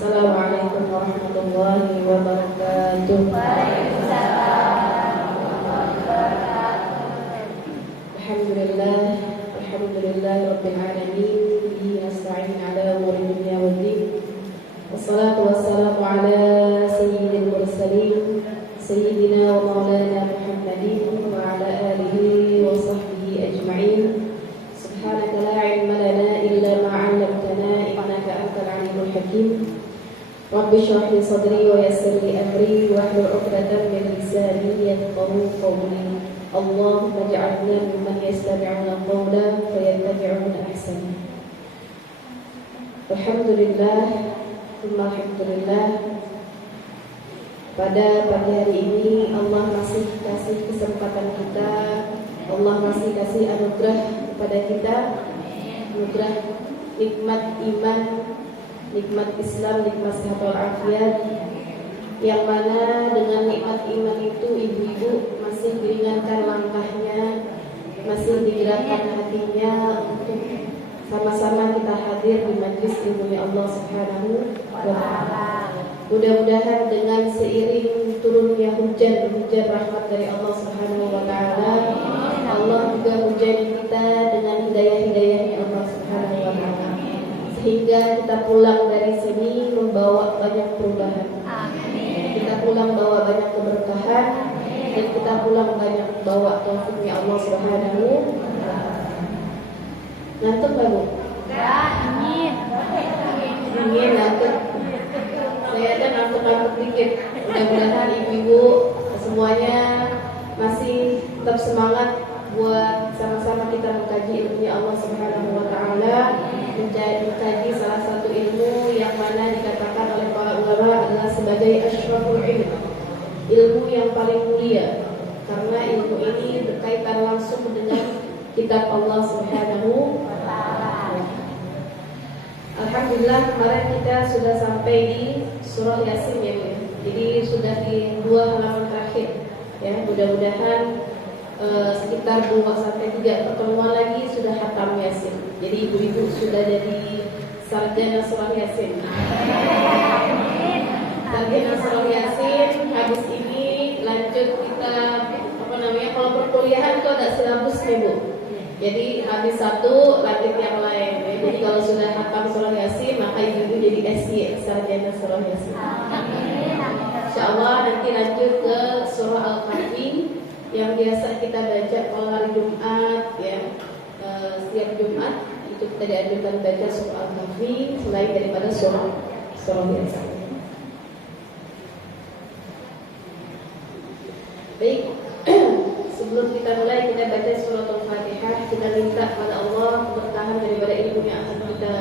Assalamualaikum warahmatullahi wabarakatuh. Alhamdulillah, alhamdulillah rabbil alamin. Bihi nasta'in ala umuri dunya waddin. Wassalatu wassalamu ala sayyidil mursalin, sayyidina wa maulana Muhammadin wa ala alihi wa sahbihi ajma'in. Subhanaka la ilma lana illa ma 'allamtana innaka antal alimul hakim. Rabbi shrah li sadri wa yassir li amri wahlul 'uqdatam min lisani yafqahu qawli. Allahumma ij'alna mimman yastami'una al-qawla fayattabi'una ahsana. Alhamdulillah, alhamdulillah. Pada pagi hari ini Allah masih kasih kesempatan kita, Allah masih kasih anugerah kepada kita, anugerah nikmat iman, nikmat Islam, nikmat sehat walafiat, yang mana dengan nikmat iman itu ibu-ibu masih diringankan langkahnya, masih digerakkan hatinya untuk sama-sama kita hadir di majlis ilmunya Allah Subhanahu wa Ta'ala. Mudah-mudahan dengan seiring turunnya hujan rahmat dari Allah Subhanahu wa Ta'ala, Allah juga hujan kita dengan hidayah-hidayahnya Allah Subhanahu wa Ta'ala, sehingga kita pulang dari sini membawa banyak perubahan. Kita pulang bawa banyak keberkahan, dan kita pulang banyak bawa taufiknya Allah Subhanahu wa Ta'ala. Ngantuk nggak Bu? Ingin ngantuk. Saya ada ngantuk dikit. Mudah-mudahan ibu-ibu semuanya masih tetap semangat buat sama-sama kita mengkaji ilmunya Allah Subhanahu wa Ta'ala, mengkaji salah satu ilmu yang mana dikatakan oleh para ulama adalah sebagai asyraful ilm, ilmu yang paling mulia, karena ilmu ini berkaitan langsung dengan kitab Allah Subhanahu wa Ta'ala. Alhamdulillah, kemarin kita sudah sampai di surah Yasin ya Bu. Jadi sudah di 2 halaman terakhir ya. Mudah-mudahan sekitar 2 sampai 3 pertemuan lagi sudah khatam Yasin. Jadi ibu-ibu sudah jadi sarjana surah Yasin. Sarjana surah Yasin. Habis ini lanjut kita kalau perkuliahan itu ada silabusnya Bu. Jadi habis satu lanjut yang lain. Jadi kalau sudah khatam surah Yasin, maka ibu jadi SY, sarjana surah Yasin. Insyaallah nanti lanjut ke surah Al-Kahfi yang biasa kita baca kalau hari Jumat ya. Setiap Jumat itu kita dianjurkan baca surah Al-Kahfi selain daripada surah biasa. Baik. Sebelum kita mulai, kita baca surat Al-Fatihah. Kita minta kepada Allah bertahan daripada ilmu yang akan kita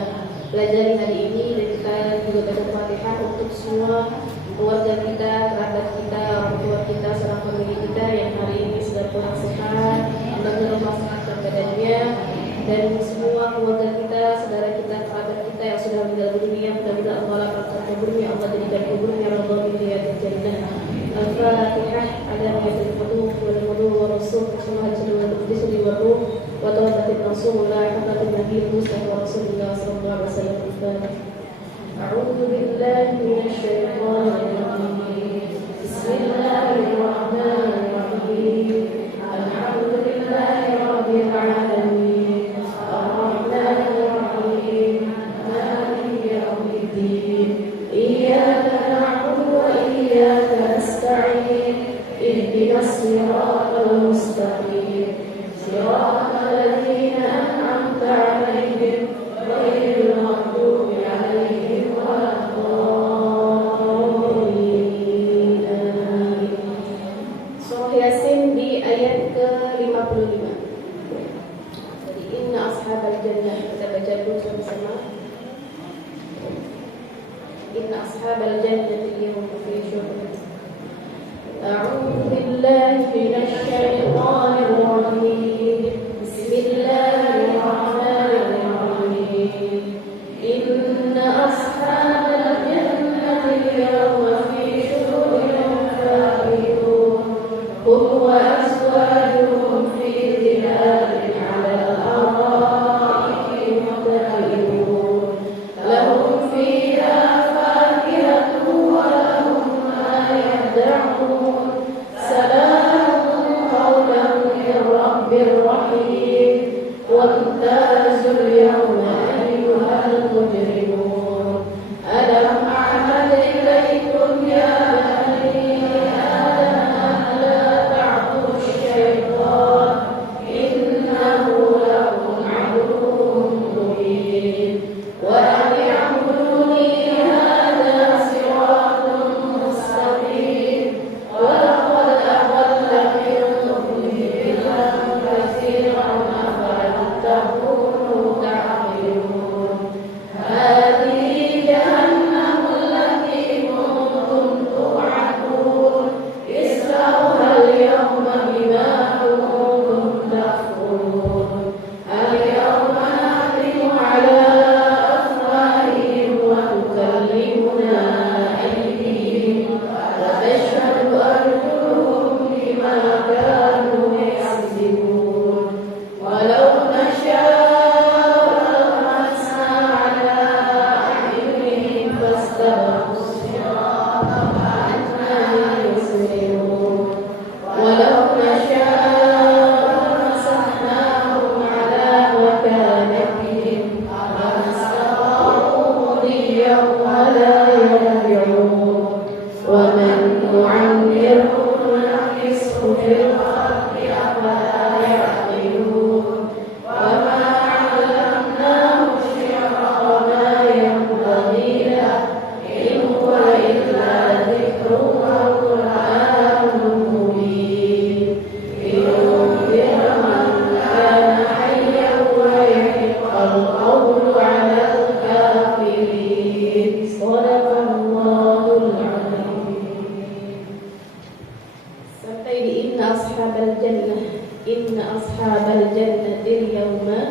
pelajari hari ini, dan kita juga baca Al-Fatihah untuk semua keluarga kita, kerabat kita, orang tua kita, saudara famili kita yang hari ini sudah kurang sehat, Allah sehatkan badannya, dan semua keluarga kita, saudara kita, kerabat kita yang sudah meninggal dunia, mudah-mudahan Allah lapangkan kuburnya, Allah jadikan kuburnya radhiyallahu anhu jannah. Al-Fatihah. Ada ayatul wudu wal wudu wa rasul sallallahu alaihi wasallam wa tawbatul rasulullah khatam nabi Mustafa rasulullah sallallahu alaihi wasallam. A'udzu billahi minasy syaithanir rajim. Bismillahirrahmanirrahim. Alhamdulillahi rabbil alamin. Ar-rahmanir rahim. Maliki yaumiddin. Iyyaka na'budu wa iyyaka nasta'in. اهدنا الصراط المستقيم صراط الذين أنعمت عليهم غير المغضوب عليهم ولا الضالين. Surah Yasin di ayat ke-55. Jadi inna ashabal jannah, kita baca dulu sama-sama. Inna ashabal jannah yawma fi syurur. أعوذ بالله من الشيطان الرجيم. بسم الله الرحمن الرحيم. إن أصحاب الجنة اليوم في شرور فاكهون هم وأزواجهم في ظلال على الأرائك متكئون لهم فيها فاكهة من رب رحيم وامتازوا اليوم أيها المجرمون ألم أعهد إليكم يا بني آدم أن لا تعبدوا الشيطان إنه لكم عدو مبين وأن اعبدوني هذا صراط مستقيم ولقد أضل منكم جبلا كثيرا أفلم تكونوا تعقلون هذه جهنم التي كنتم توعدون اصلوها اليوم بما كنتم تكفرون اليوم نختم على أفواههم وتكلمنا أيديهم وتشهد أرجلهم بما كانوا يكسبون ولو نشاء لمسنا على أعينهم فاستبقوا الصراط فأنى يبصرون ولو نشاء لمسحناهم على مكانتهم فما استطاعوا مضيا ولا يرجعون ومن نعمره ننقصه في الخلق أفلا يعقلون وما علمناه الشعر وما ينبغي له إن هو إلا ذكر وقرآن مبين لينذر من كان حيا ويحق القول على الكافرين صدق الله العظيم. Sampai di inna ashabal jannah al-yawma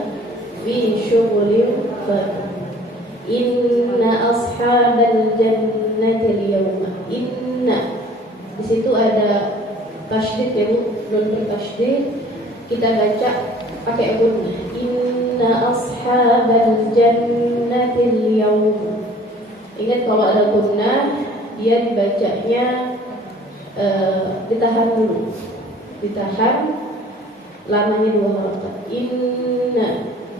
fi syughlin faqih. Inna ashabal jannah al-yawma. Inna di situ ada tasydid ya Bu, nun bertasydid. Kita baca pakai gunnah. Inna ashabal jannah al-yawma. Ingat kalau ada gunnah dia dibacanya ditahan dulu, ditahan lamanya 2 harakat.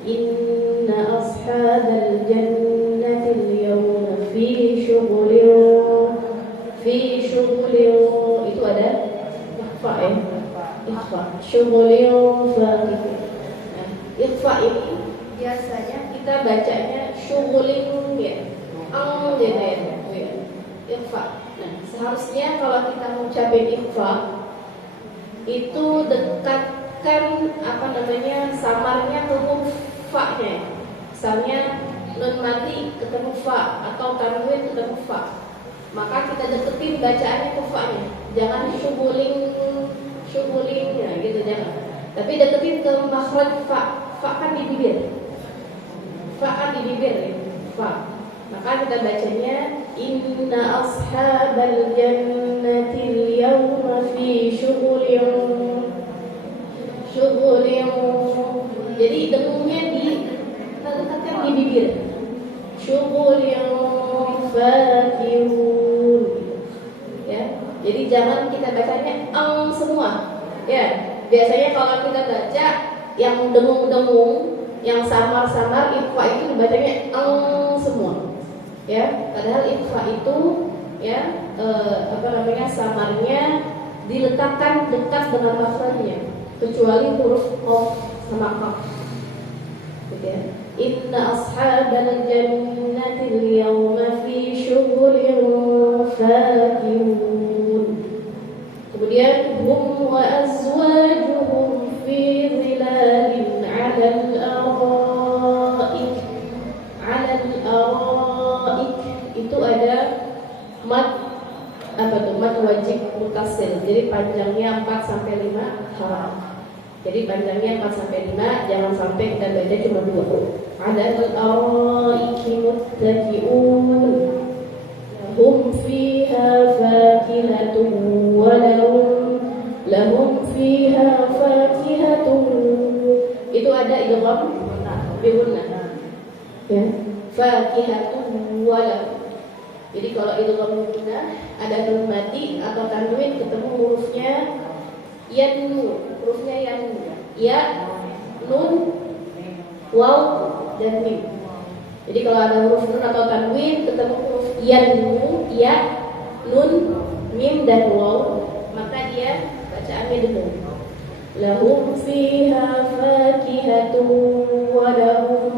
Inna ashabal jannati al-yawma fi syughlin itu ada ikhfa ya, ikhfa syughlin faqih. Nah, ikhfa ini biasanya kita bacanya syughlin ya, gitu ya, ikhfa. Nah, seharusnya kalau kita mengucapin ikhfa itu dekatkan samarnya ke huruf fa-nya. Misalnya nun mati ketemu fa atau tanwin ketemu fa. Maka kita deketin bacaannya ke fa-nya. Jangan syuguling ya gitu jangan. Tapi deketin ke makhraj fa. Fa kan di bibir. Ya. Fa. Maka kita bacanya inna ashabal jannati al-yawma fi syughulin. Jadi dengungnya diletakkan di bibir. Syughulin fakirun. Ya. Jadi jangan kita bacanya semua. Ya. Biasanya kalau kita baca yang dengung-dengung, yang samar-samar, ikhfa itu dibacanya semua. Ya, padahal ikhfa itu ya samarnya diletakkan dekat dengan makhrajnya, kecuali huruf qaf sama qaf. Gitu ya. Inna ashabal jannati al-yawma fi syughulin fakihun. Kemudian hum wa azwajuhum fi zilalin 'alal araik. 'Alal araik itu ada mad mad wajib mutasil. Jadi panjangnya 4 sampai 5 huruf. Jadi panjangnya 4 sampai 5, jangan sampai kita baca cuma 2. 'Alal araiki muttaqi'un. Hum fiha fakihatun wa lahum fiha fakihatun. Itu ada idgham bi gunnah. Ya, fakihatun wa lahum. Jadi kalau idgham bi gunnah ada nun mati atau tanwin ketemu hurufnya Yanmu, hurufnya yanmu. Ya, nun, waw, dan mim. Jadi kalau ada huruf nun atau tanwin ketemu huruf yanmu, ya, nun, mim dan waw, maka dia bacaannya dengung. Lahum fiha fakihatun wa lahum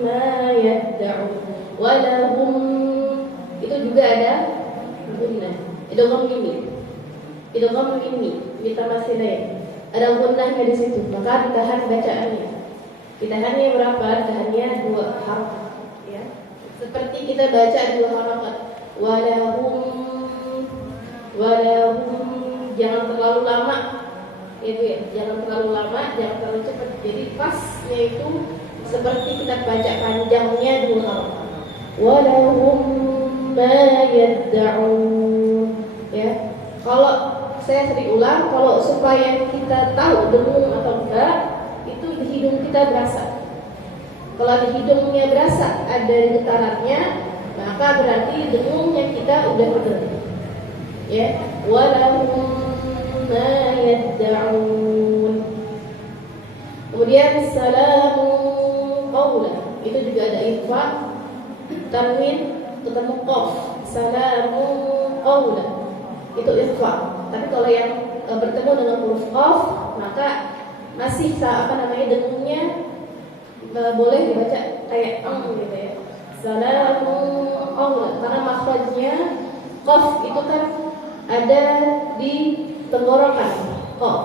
ma yad'un wa lahum, itu juga ada gunnah. Idgham mimi bitamatsilain. Ada gunnahnya di situ, maka ditahan bacaannya. Ditahannya berapa? Ditahannya 2 harakat. Seperti kita baca 2 harakat. Walahum, jangan terlalu lama. Itu ya, jangan terlalu lama, jangan terlalu cepat. Jadi pasnya itu seperti kita baca panjangnya 2 harakat. Walahum ma yad'un. Ya. Kalau saya sering ulang, kalau supaya kita tahu dengung atau enggak, itu di hidung kita berasa. Kalau di hidungnya berasa ada getarannya, maka berarti dengungnya kita udah betul. Ya, walahum ma yad'un. Kemudian salamun qawlan, itu juga ada ikhfa, tanwin ketemu qaf. Salamun qawlan, itu ikhfa. Tapi kalau yang bertemu dengan huruf qaf, maka masih dengungnya boleh dibaca kayak gitu ya. Salamun qawlan, karena makhrajnya qaf itu kan ada di tenggorokan qaf.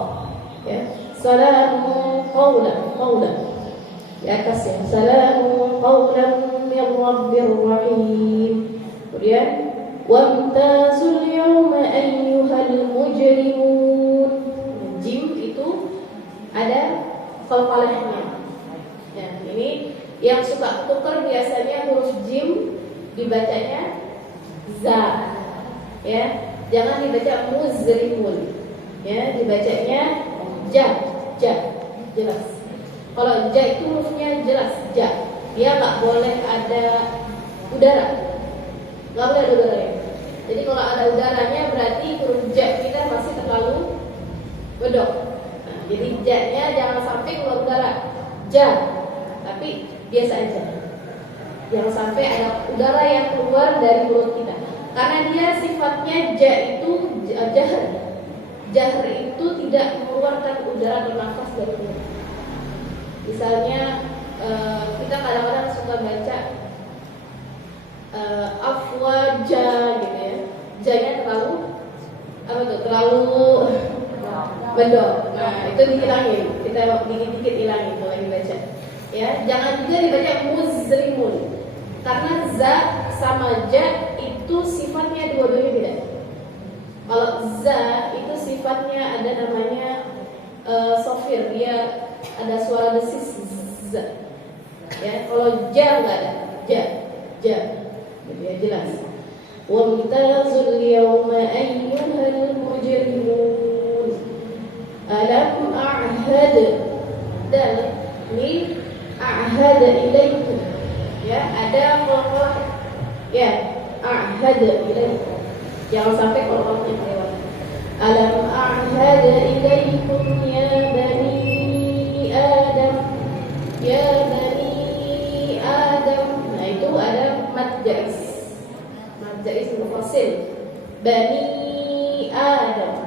Ya. Salamun qawlan di atas ya. Salamun qawlan min rabbir rahim. Kemudian wamtazul yawma ayyuhal mujrimun. Jim itu ada qalqalahnya. Ya, ini yang suka tukar biasanya huruf jim dibacanya za. Ya, jangan dibaca muzrimun. Ya, dibacanya ja. Jelas. Kalau ja itu hurufnya jelas ja. Dia enggak boleh ada udara. Enggak boleh ada udaranya. Jadi kalau ada udaranya berarti huruf ja kita masih terlalu bedok. Nah, jadi ja-nya jangan sampai keluar udara. Ja. Tapi biasa aja. Jangan sampai ada udara yang keluar dari mulut kita. Karena dia sifatnya ja itu jahr. Jahr itu tidak mengeluarkan udara atau nafas dari mulut. Misalnya kita kadang-kadang suka baca afwaja gitu ya. Ja-nya terlalu bedok. Nah, itu dihilangin. Kita dikit-dikit hilangin kalau dibaca. Ya, jangan juga dibaca muzrimun. Karena za sama ja itu sifatnya dua-duanya beda. Kalau za itu sifatnya ada namanya sofir, dia ada suara desis z. Ya, kalau ja enggak ada. Ja. Jadi ya jelas. Wamtazul yawma ayyuhal mujrimun. Alam a'had, dan ini a'had ilaikum. Ya, ada qalqalah. Ya, a'had ilaikum. Jangan sampai qalqalahnya kelewat. Alam a'had ilaikum ya bani Adam. Ya bani Adam. Nah, itu ada mad jaiz. Mad jaiz mufasil. Bani Adam.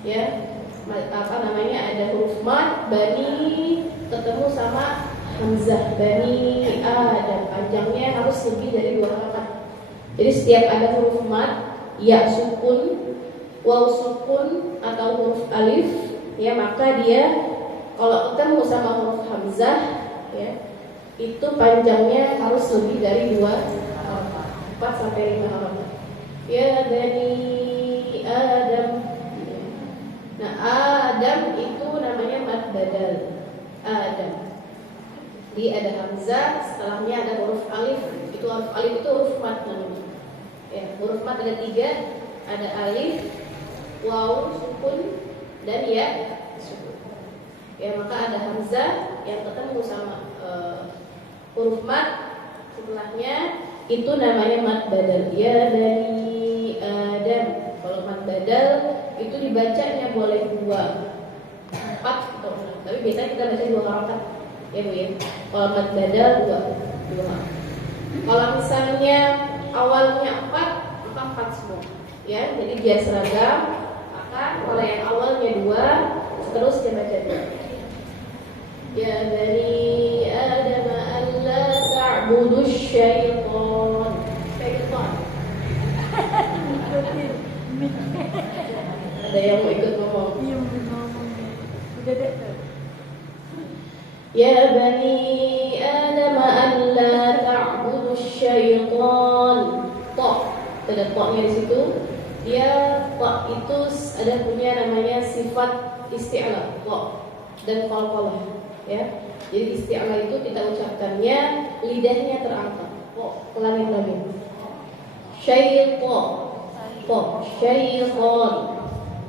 Ya, ada huruf mad, bani ketemu sama hamzah, bani Adam, panjangnya harus lebih dari 2 harakat. Jadi setiap ada huruf mad, ya sukun, waw sukun atau huruf alif, ya maka dia kalau ketemu sama huruf hamzah, ya itu panjangnya harus lebih dari 2 harakat, 4 sampai 5 harakat. Ya bani Adam. Nah, Adam itu namanya mad badal. Adam. Jadi ada hamzah, setelahnya ada huruf alif. Itu huruf alif itu huruf mad namanya. Ya, huruf mad ada 3, ada alif, waw sukun, dan ya sukun. Ya, maka ada hamzah yang ketemu sama huruf mad setelahnya, itu namanya mad badal. Ya bani Adam. Kalau mad badal itu dibacanya boleh 2, 4 atau 6. Tapi biasanya kita baca 2 harokat. Ya Bu ya. Kalau mad badal 2 harokat. Kalau misalnya awalnya 4, maka 4 semua. Ya, jadi dia seragam. Maka kalau yang awalnya 2, terus dia baca 2. Ya bani Adam alla ta'budu syaitan. Syaitan. Ada yang mau ikut ngomong? Iya, mau ngomong. Udah deh. Ya bani Adam alla ta'budu syaitan. Ta. Ada ta-nya di situ. Dia ta itu ada punya namanya sifat isti'la, ta dan qalqalah. Ya, jadi isti'la itu kita ucapkannya lidahnya terangkat, kok ke langit-langit. Syaitan, syaitan,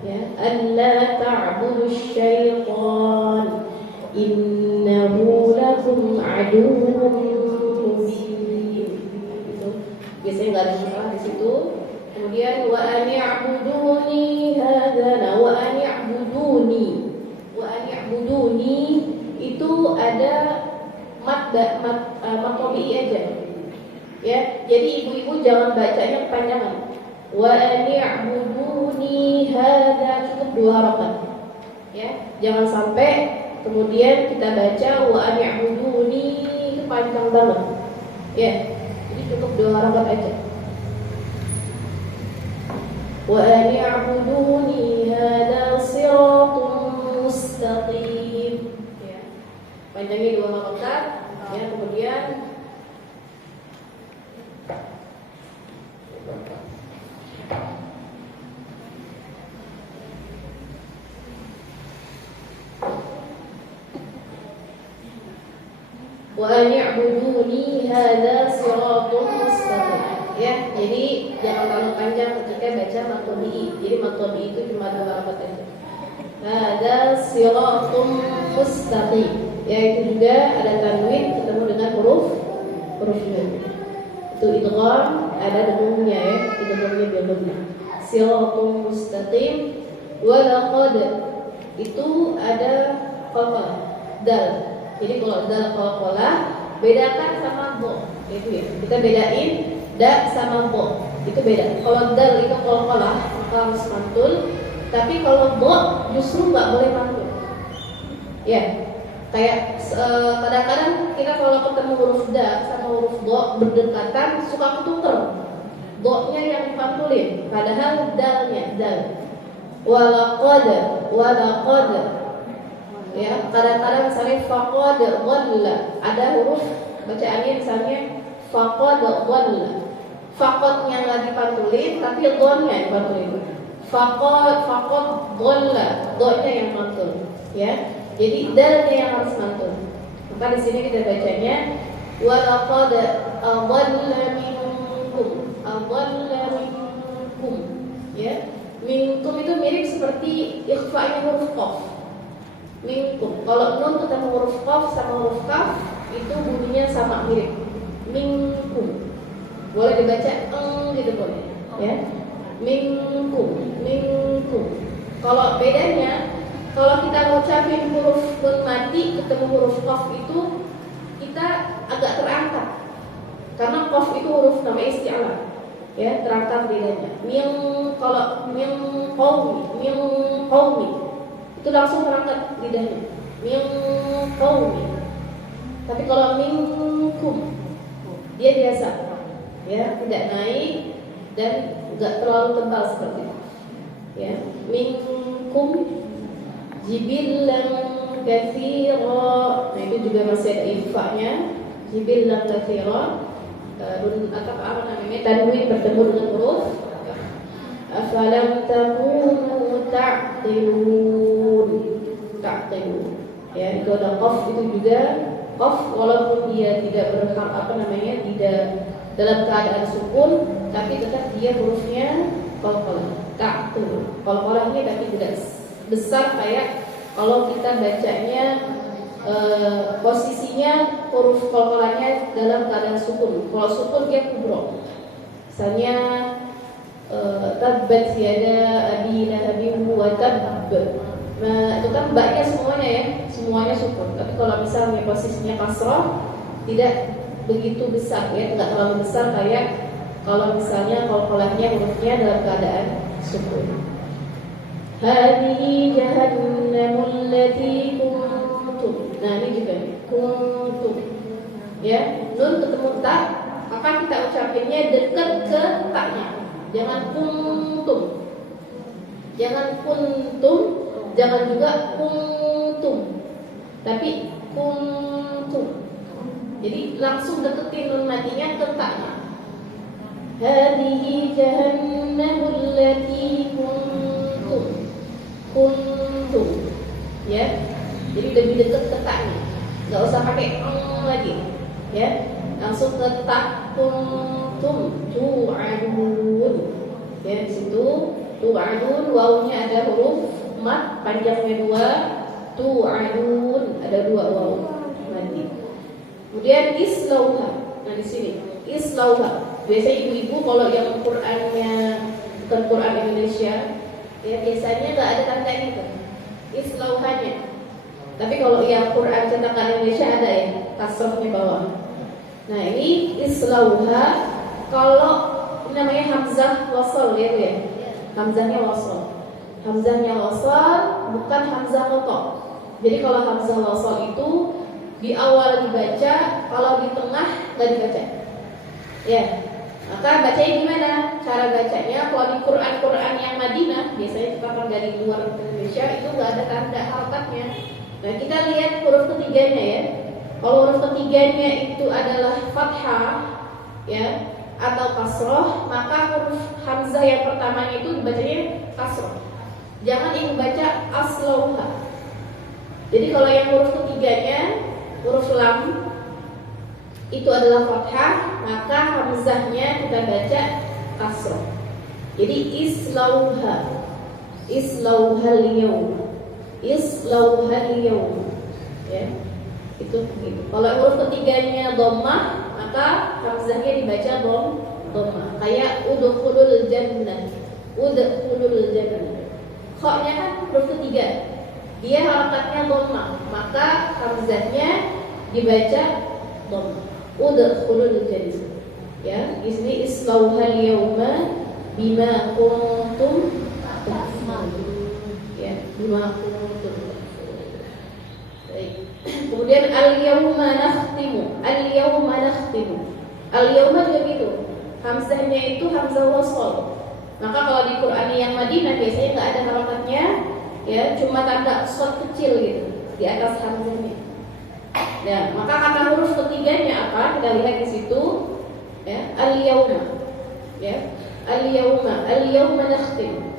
ya, alla ta'budu syaitan, innahu lakum aduwwun mubin. Itu biasanya nggak ada masalah di situ. Kemudian wa an ya'buduni hadzana wa an ya'buduni, wa an ya'buduni itu ada mat tabii aja. Ya, jadi ibu-ibu jangan bacanya kepanjangan. Wa an ya'buduni hadza, cukup 2 harokat. Ya, jangan sampai kemudian kita baca wa an ya'buduni kepanjang banget. Ya, jadi cukup 2 harokat aja. Wa an ya'buduni hadza siratun mustaqim. Panjangnya 2 harokat, ya, kemudian wa an ya'buduni hadza siratun mustaqim. Ya, jadi jangan terlalu panjang ketika baca mad tabii. Jadi mad tabii itu cuma 2 harokat aja. Hadza siratun mustaqim. Ya, itu juga ada tanwin ketemu dengan huruf nun. Itu idgham ada dengunnya ya, idghamnya biadhamnya. Siratul mustaqim wa laqad itu ada qalqalah dal. Jadi kalau dal qalqalah bedakan sama dha. Itu ya. Kita bedain da sama dha. Itu beda. Kalau dal itu qalqalah maka harus mantul, tapi kalau dha justru enggak boleh mantul. Ya. Kayak kadang-kadang kita kalau ketemu huruf da sama huruf dha berdekatan suka ketuker. Dha-nya yang dipantulin, padahal dalnya dal. Walaqad. Ya, kadang-kadang misalnya faqad dhalla, ada huruf bacaannya misalnya faqad dhalla. Faqadnya enggak dipantulin, tapi dha-nya dipantulin. Faqad dhalla, dha-nya yang mantul, ya. Jadi dalnya yang harus mantul. Maka di sini kita bacanya wa laqad adalla minkum. Ya. Minkum itu mirip seperti ikhfa'nya huruf qaf. Minkum. Kalau nun ketemu huruf qaf sama huruf kaf itu bunyinya sama mirip. Minkum. Boleh dibaca gitu boleh, ya. Minkum. Kalau bedanya, kalau kita ngucapin huruf nun mati ketemu huruf qaf itu kita agak terangkat. Karena qaf itu huruf nama isti'la. Ya, terangkat lidahnya. Kalau qaumi itu langsung terangkat lidahnya. Qaumi. Tapi kalau minkum dia biasa. Ya, tidak naik dan enggak terlalu tebal seperti itu. Ya, minkum jibillan katsira. Nah, itu juga masih ada infaknya. Jibillan katsira. Atau apa namanya? Tanwin bertemu dengan huruf. Afalam takunu ta'qilun. Ya, itu ada qaf, itu juga qaf walaupun dia tidak tidak dalam keadaan sukun, tapi tetap dia hurufnya qalqalah. Ta'qilun. Qalqalahnya tapi tidak besar kayak kalau kita bacanya posisinya huruf qalqalahnya dalam keadaan sukun. Kalau sukun dia kubro. Misalnya tabbat yada abi lahabin wa tabb. Itu kan baknya semuanya ya, semuanya sukun. Tapi kalau misalnya posisinya kasrah tidak begitu besar ya, enggak terlalu besar kayak kalau misalnya qalqalahnya hurufnya dalam keadaan sukun. Hadhihi jahannamul lati kuntum. Nah, ini juga kuntum. Ya, nun ketemu tak, maka kita ucapinnya dekat ke taknya. Jangan kuntum. Jangan kuntum, jangan juga kuntum. Tapi kuntum. Jadi langsung deketin nun matinya ke taknya. Hadhihi jahannamul lati kuntum. Ya. Jadi lebih dekat ke taknya. Enggak usah pakai lagi. Ya. Langsung ke tak kuntum tu'adun. Ya, di situ tu'adun wawunya ada huruf mat panjangnya 2, tu'adun ada 2 waw mati. Kemudian islauha. Nah, di sini islauha. Biasanya ibu-ibu kalau yang Qur'annya bukan Qur'an Indonesia, ya biasanya enggak ada tandanya itu. Islauhanya. Tapi kalau yang Qur'an cetakan Indonesia ada ya, kasrahnya bawah. Nah, ini islauha kalau namanya hamzah wasal ya, Bu ya. Hamzahnya wasal. Hamzahnya wasal bukan hamzah qotok. Jadi kalau hamzah wasal itu di awal dibaca, kalau di tengah enggak dibaca. Ya. Maka bacanya gimana? Cara bacanya kalau di Quran yang Madinah, biasanya kita kan dari luar Indonesia itu enggak ada tanda harokatnya. Nah, kita lihat huruf ketiganya ya. Kalau huruf ketiganya itu adalah fathah ya atau kasroh, maka huruf hamzah yang pertamanya itu dibacanya kasroh. Jangan ibu baca aslauha. Jadi kalau yang huruf ketiganya huruf lam itu adalah fathah, maka hamzahnya kita baca kasroh. Jadi islauha, islauhal yaum, islauhal yaum. Ya, itu begitu. Kalau huruf ketiganya dhammah, maka hamzahnya dibaca dhammah. Kayak udkhulul jannah, udkhulul jannah. Kha-nya kan huruf ketiga, dia harakatnya dhammah, maka hamzahnya dibaca dhammah. Udkhulul jannah. Ya, di sini islauhal yauma bima kuntum ta'malun. Ya, bima kuntum. Baik. Kemudian al-yauma nakhtimu. Al-yauma nakhtimu. Al-yauma juga gitu. Hamzahnya itu hamzah wasal. Maka kalau di Quran yang Madinah biasanya enggak ada harakatnya, ya, cuma tanda shad kecil gitu di atas hamzahnya. Ya, maka kata huruf ketiganya apa? Kita lihat di situ. Ya, al-yauma. Ya, al-yauma, al-yauma nakhtim.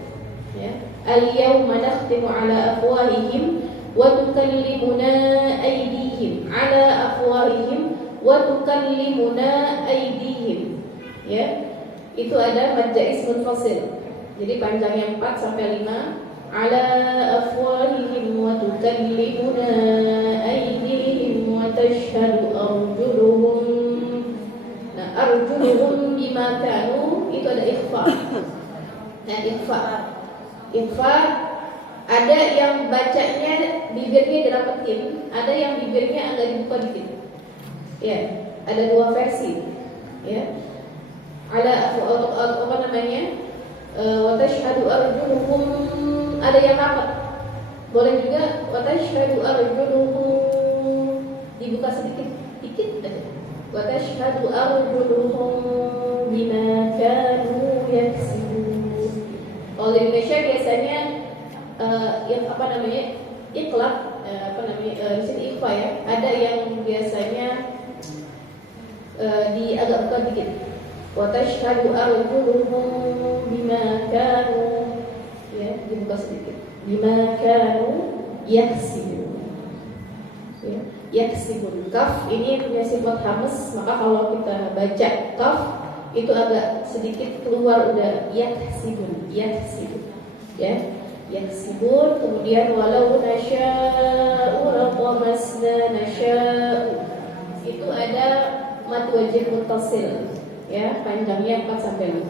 Ya, al-yauma nakhtimu ala afwahihim wa tukallimuna aydihim, ala afwahihim wa tukallimuna aydihim. Ya, itu ada mad jaiz munfasil. Jadi panjangnya 4 sampai 5. Ala afwahihim wa tukallimuna aydihim wa tashhadu arjuluhum. Nah, arjuluhum bima kanu itu ada ikhfa. Nah, ikhfa ada yang bacanya bibirnya dirapetin, ada yang bibirnya agak dibuka dikit. Ya, ada 2 versi. Ya. Ada apa namanya? Wa tashhadu arjuluhum, ada yang rapat. Boleh juga wa tashhadu arjuluhum dibuka sedikit aja. Wa tashhadu arjuluhum bima kanu yaksibun. Kalau di Indonesia biasanya yang apa namanya? Iqlab, di sini ikhfa ya. Ada yang biasanya di agak buka dikit. Wa tashhadu arjuluhum bima kanu, ya, dibuka sedikit. Bima kanu yaksibun. Ya, yaksibun. Kaf ini punya sifat hamas, maka kalau kita baca kaf itu agak sedikit keluar udah yaksibun, yaksibun. Ya, yaksibun. Kemudian walau nasya'u laqamasna nasya'u. Itu ada mad wajib muttasil. Ya, panjangnya 4 sampai 5.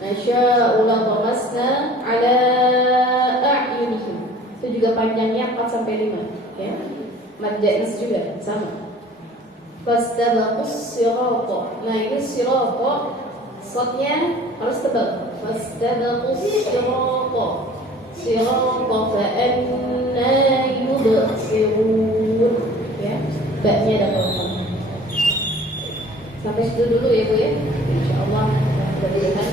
Nasya'u la tamasna ala a'yunihim. Itu juga panjangnya 4 sampai 5 ya. Mad jaiz juga sama. Fastabaqus sirata. Nah, ini sirata shadnya harus tebal. Fastabaqus sirata. Sirata fa'anna yubsirun ya. Ba-nya ada potong. Sampai situ dulu ya Bu ya. Insyaallah mudah-mudahan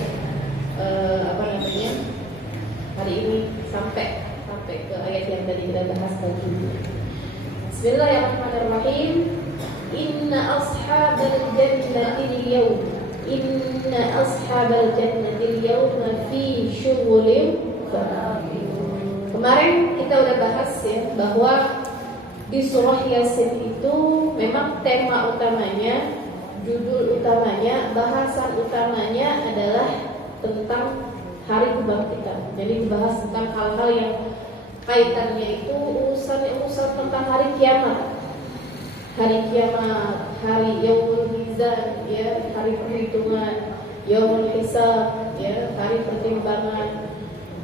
hari ini sampai ke ayat yang tadi kita bahas tadi. Bismillahirrahmanirrahim. Inna ashabal jannati al-yawma fi syughulin. Kemarin kita udah bahas ya bahwa di surah Yasin itu memang tema utamanya, judul utamanya, bahasan utamanya adalah tentang hari kebangkitan. Jadi dibahas tentang hal-hal yang kaitannya itu urusan tentang hari kiamat. Hari kiamat, hari yaumul mizan ya, hari perhitungan, yaumul hisab ya, hari pertimbangan,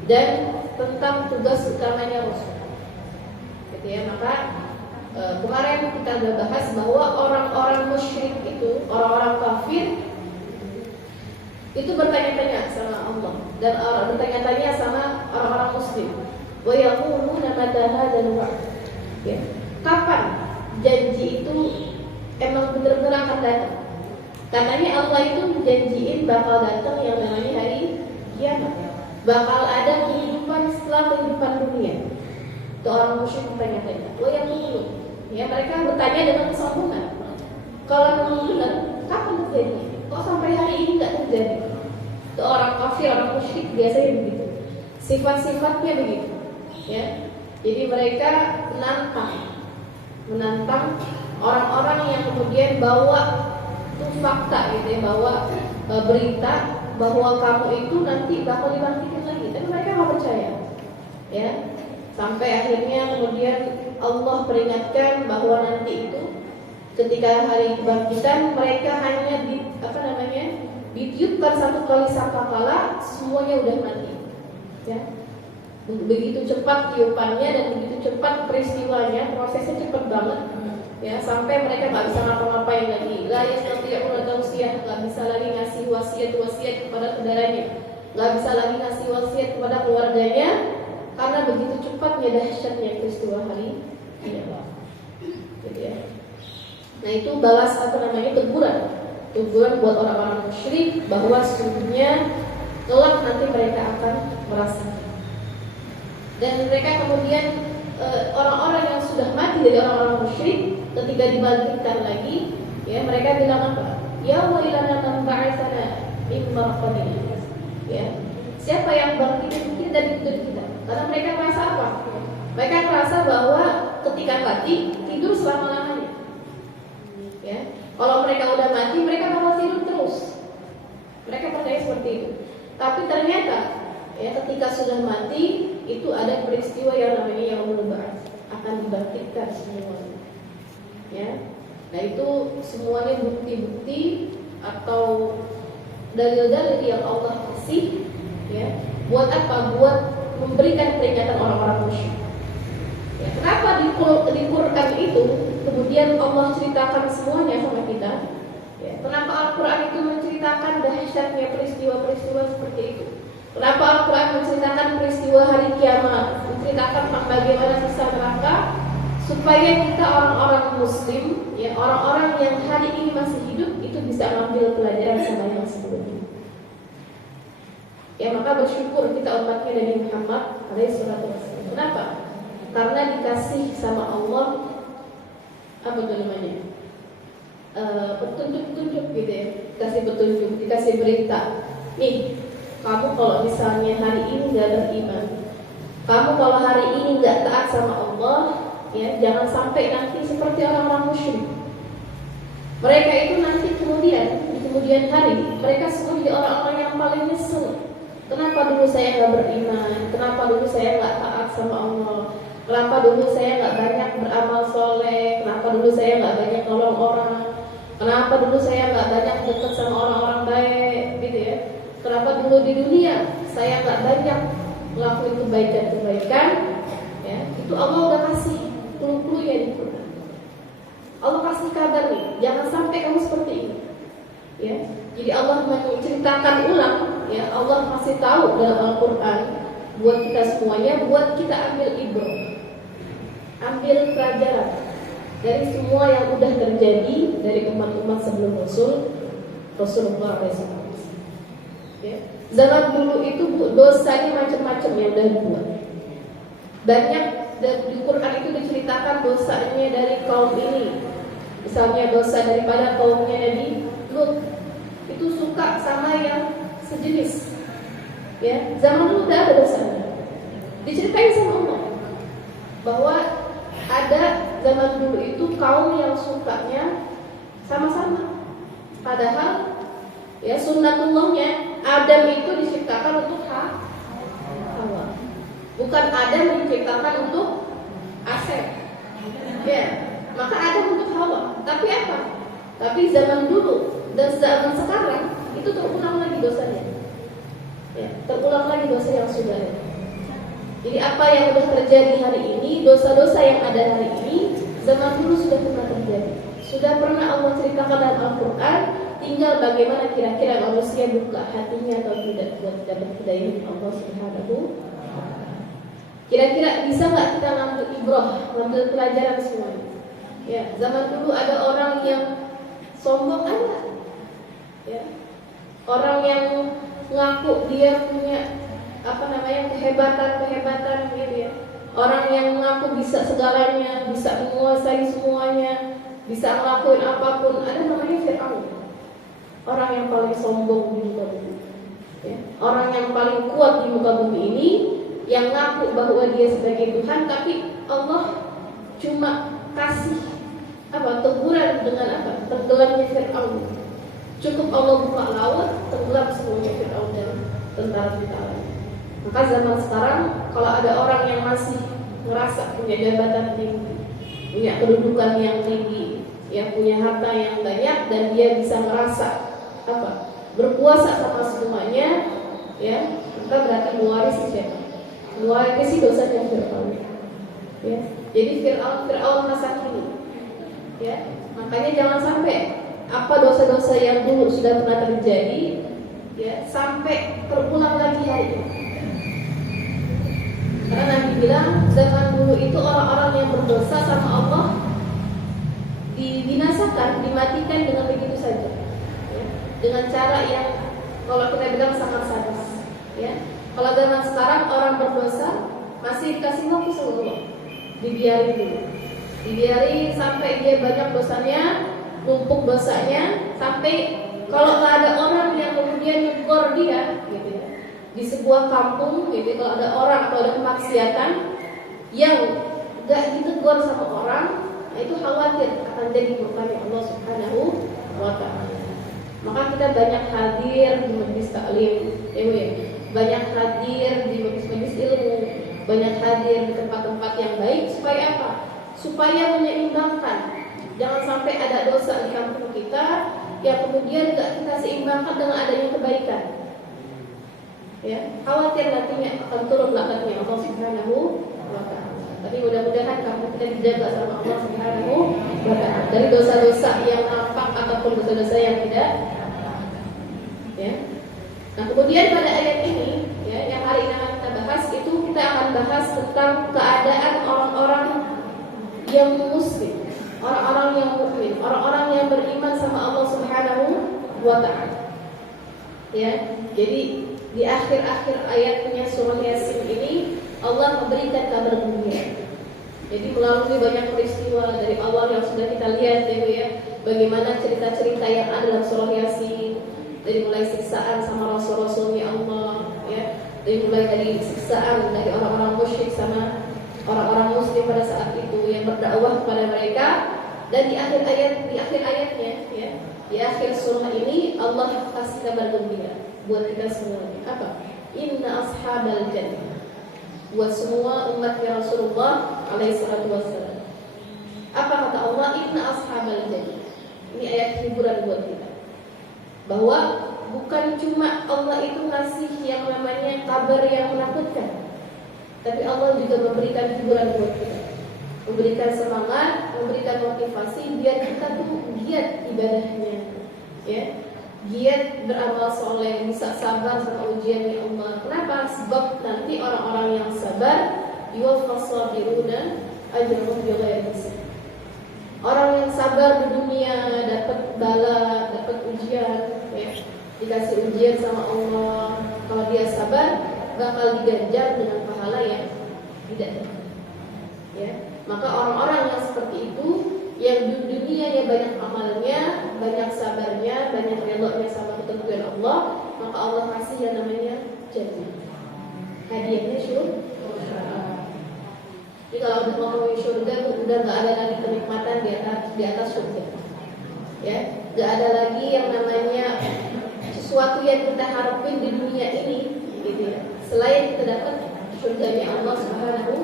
dan tentang tugas utamanya Rasul. Gitu ya, maka kemarin kita sudah bahas bahwa orang-orang musyrik itu, orang-orang kafir itu bertanya-tanya sama Allah dan bertanya-tanya sama orang-orang muslim. Wa yaquluna mata hadzal wa'd. Ya. Kapan janji itu emang benar-benar akan datang? Katanya Allah itu menjanjiin bakal datang yang namanya hari kiamat. Bakal ada kehidupan setelah kehidupan dunia. Itu orang musyrik bertanya-tanya. Wa yaqulun. Ya, mereka bertanya dengan kesombongan. Kalau memang benar, kapan terjadi? Kok sampai hari ini nggak terjadi? Itu orang kafir, orang musyrik biasanya begitu. Sifat-sifatnya begitu. Ya, jadi mereka menantang orang-orang yang kemudian bawa itu fakta, gitu ya, bawa berita bahwa kamu itu nanti bakal dibangkitkan lagi, tapi mereka nggak percaya. Ya, sampai akhirnya kemudian Allah peringatkan bahwa nanti itu ketika hari kebangkitan mereka hanya ditiupkan satu kali sangkakala semuanya udah mati. Ya. Begitu cepat tiupannya dan begitu cepat peristiwanya, prosesnya cepat banget. Ya, sampai mereka nggak bisa ngapa-ngapain lagi. La yastati'una tawsiyah, nggak bisa lagi ngasih wasiat kepada saudaranya, nggak bisa lagi ngasih wasiat kepada keluarganya karena begitu cepatnya dahsyatnya peristiwa hari kiamat. Gitu ya. Nah, itu balas teguran buat orang-orang musyrik bahwa sesungguhnya kelak nanti mereka akan merasakan. Dan mereka kemudian orang-orang yang sudah mati dari orang-orang musyrik ketika dibangkitkan lagi, ya mereka bilang apa? Ya wailana man ba'atsana min marqadina. Ya. Siapa yang bangkitin kita dari tidur kita? Karena mereka merasa apa? Mereka merasa bahwa ketika mati tidur selama-lamanya. Ya. Kalau mereka udah mati, mereka bakal tidur terus. Mereka percaya seperti itu. Tapi ternyata ya ketika sudah mati itu ada peristiwa yang namanya yaumul ba'ats, akan dibangkitkan semuanya. Ya. Nah, itu semuanya bukti-bukti atau dalil-dalil yang Allah kasih ya. Buat apa? Buat memberikan peringatan orang-orang musyrik. Ya, kenapa di Quran itu kemudian Allah ceritakan semuanya sama kita? Ya, kenapa Al-Quran itu menceritakan dahsyatnya peristiwa-peristiwa seperti itu? Kenapa Al-Quran menceritakan peristiwa hari kiamat, menceritakan bagaimana siksa neraka, supaya kita orang-orang Muslim, ya orang-orang yang hari ini masih hidup itu bisa mengambil pelajaran sama yang sebelumnya. Ya, maka bersyukur kita umatnya Nabi Muhammad SAW. Kenapa? Karena dikasih sama Allah apa tuh namanya? Petunjuk-petunjuk gitu ya. Dikasih petunjuk, dikasih berita. Nih, kamu kalau misalnya hari ini nggak beriman, kamu kalau hari ini nggak taat sama Allah, ya jangan sampai nanti seperti orang-orang musyrik. Mereka itu nanti di kemudian hari, mereka semua jadi orang-orang yang paling nyesel. Kenapa dulu saya nggak beriman? Kenapa dulu saya nggak taat sama Allah? Kenapa dulu saya nggak banyak beramal soleh? Kenapa dulu saya nggak banyak nolong orang? Kenapa dulu saya nggak banyak dekat sama orang-orang baik, gitu ya? Kenapa dulu di dunia saya nggak banyak melakukan kebaikan-kebaikan? Ya, itu Allah udah kasih clue-clue di Quran. Allah kasih kabar nih, jangan sampai kamu seperti ini. Ya, jadi Allah menceritakan ulang. Ya, Allah kasih tahu dalam Al-Quran buat kita semuanya, buat kita ambil ibrah, ambil pelajaran dari semua yang udah terjadi dari umat-umat sebelum Rasulullah SAW. Ya. Zaman dulu itu dosanya macam-macam yang udah dibuat. Banyak di Quran itu diceritakan dosanya dari kaum ini. Misalnya dosa daripada kaumnya Nabi Lut, itu suka sama yang sejenis. Ya, zaman dulu udah ada dosanya. Diceritain sama Allah bahwa ada zaman dulu itu kaum yang sukanya sama-sama. Padahal ya sunnatullahnya Adam itu diciptakan untuk Hawa. Bukan Adam diciptakan untuk Asep. Ya, maka Adam untuk Hawa. Tapi apa? Tapi zaman dulu dan zaman sekarang itu terulang lagi dosanya. Ya, terulang lagi dosa yang sudah ada. Jadi apa yang sudah terjadi hari ini, dosa-dosa yang ada hari ini, zaman dulu sudah pernah terjadi. Sudah pernah Allah ceritakan dalam Al-Quran. Tinggal bagaimana kira-kira manusia buka hatinya atau tidak buat dapat hidayah Allah Subhanahu. Kira-kira bisa nggak kita ngambil ibrah, ngambil pelajaran semuanya? Ya, zaman dulu ada orang yang sombong ada, ya, orang yang ngaku dia punya kehebatan gitu ya. Orang yang ngaku bisa segalanya, bisa menguasai semuanya, bisa ngelakuin apapun. Ada namanya Fir'aun. Orang yang paling sombong di muka bumi, ya. Orang yang paling kuat di muka bumi ini, yang ngaku bahwa dia sebagai Tuhan, tapi Allah cuma kasih teguran dengan tenggelamnya Fir'aun. Cukup Allah buka laut, tenggelam semuanya Fir'aun dan tentara-tentara. Maka zaman sekarang kalau ada orang yang masih merasa punya jabatan tinggi, punya kedudukan yang tinggi, ya punya harta yang banyak, dan dia bisa merasa berkuasa sama semuanya, ya, maka berarti mewarisi siapa? Mewarisi dosanya Fir'aun. Ya, jadi Fir'aun masa kini. Ya, makanya jangan sampai apa dosa-dosa yang dulu sudah pernah terjadi, ya, sampai terulang lagi hari ini. Karena Nabi bilang zaman dulu itu orang-orang yang berdosa sama Allah dibinasakan, dimatikan dengan begitu saja. Dengan cara yang kalau kita bilang sangat sadis, ya. Kalau zaman sekarang orang berdosa masih dikasih waktu sama Allah, dibiarin dulu, dibiarin sampai dia banyak dosanya, numpuk dosanya, sampai kalau nggak ada orang yang kemudian negor dia, gitu ya, di sebuah kampung, gitu, kalau ada orang atau ada kemaksiatan yang nggak ditegur sama orang, nah itu khawatir akan jadi murkanya Allah Subhanahu wa Ta'ala. Maka kita banyak hadir di majelis taklim, banyak hadir di majelis ilmu, banyak hadir di tempat-tempat yang baik. Supaya apa? Supaya menyeimbangkan. Jangan sampai ada dosa di kampung kita yang kemudian tidak kita seimbangkan dengan adanya kebaikan. Ya, khawatir nantinya akan turun laknatnya Allah Subhanahu wa Ta'ala. Tapi mudah-mudahan kampung kita dijaga sama Allah Subhanahu wa Ta'ala dari dosa-dosa yang nampak ataupun dosa-dosa yang tidak. Ya. Nah, kemudian pada ayat ini, ya, yang hari ini akan kita bahas, itu kita akan bahas tentang keadaan orang-orang yang muslim, orang-orang yang mukmin, orang-orang yang beriman sama Allah Subhanahu wa Ta'ala. Ya, jadi di akhir-akhir ayatnya surah Yasin ini Allah memberikan kabar gembira. Jadi melalui banyak peristiwa dari awal yang sudah kita lihat, ya, bagaimana cerita-cerita yang ada dalam surah Yasin, dari mulai siksaan sama rasul-rasulnya Allah, ya, dari siksaan dari orang-orang musyrik sama orang-orang muslim pada saat itu yang berdakwah kepada mereka, dan di akhir ayatnya, ya, di akhir surah ini Allah kasih kabar gembira buat kita semuanya. Apa? Inna ashabal jannah, buat semua umatnya Rasulullah alaihi salatu wassalam. Apa kata Allah? Inna ashabal jannah. Ini ayat hiburan buat kita, bahwa bukan cuma Allah itu ngasih yang namanya kabar yang menakutkan, tapi Allah juga memberikan hiburan buat kita, memberikan semangat, memberikan motivasi biar kita tuh giat ibadahnya, ya, giat beramal soleh, bisa sabar sama ujiannya Allah. Kenapa? Sebab nanti orang-orang yang sabar yuwaffas sabiruna ajrahum bighairi hisab. Orang yang sabar di dunia dapat bala, dapat ujian, ya, dikasih ujian sama Allah. Kalau dia sabar, bakal diganjar dengan pahala yang tidak ada. Ya, maka orang-orang yang seperti itu, yang di dunia ya banyak amalnya, banyak sabarnya, banyak redha-nya sama ketentuan Allah, maka Allah kasih yang namanya jannah. Hadiahnya syurga. Jadi kalau udah ngomongin surga udah nggak ada lagi kenikmatan di atas surga, ya, nggak ada lagi yang namanya sesuatu yang kita harapin di dunia ini, gitu ya. Selain kita dapat surganya Allah Subhanahu.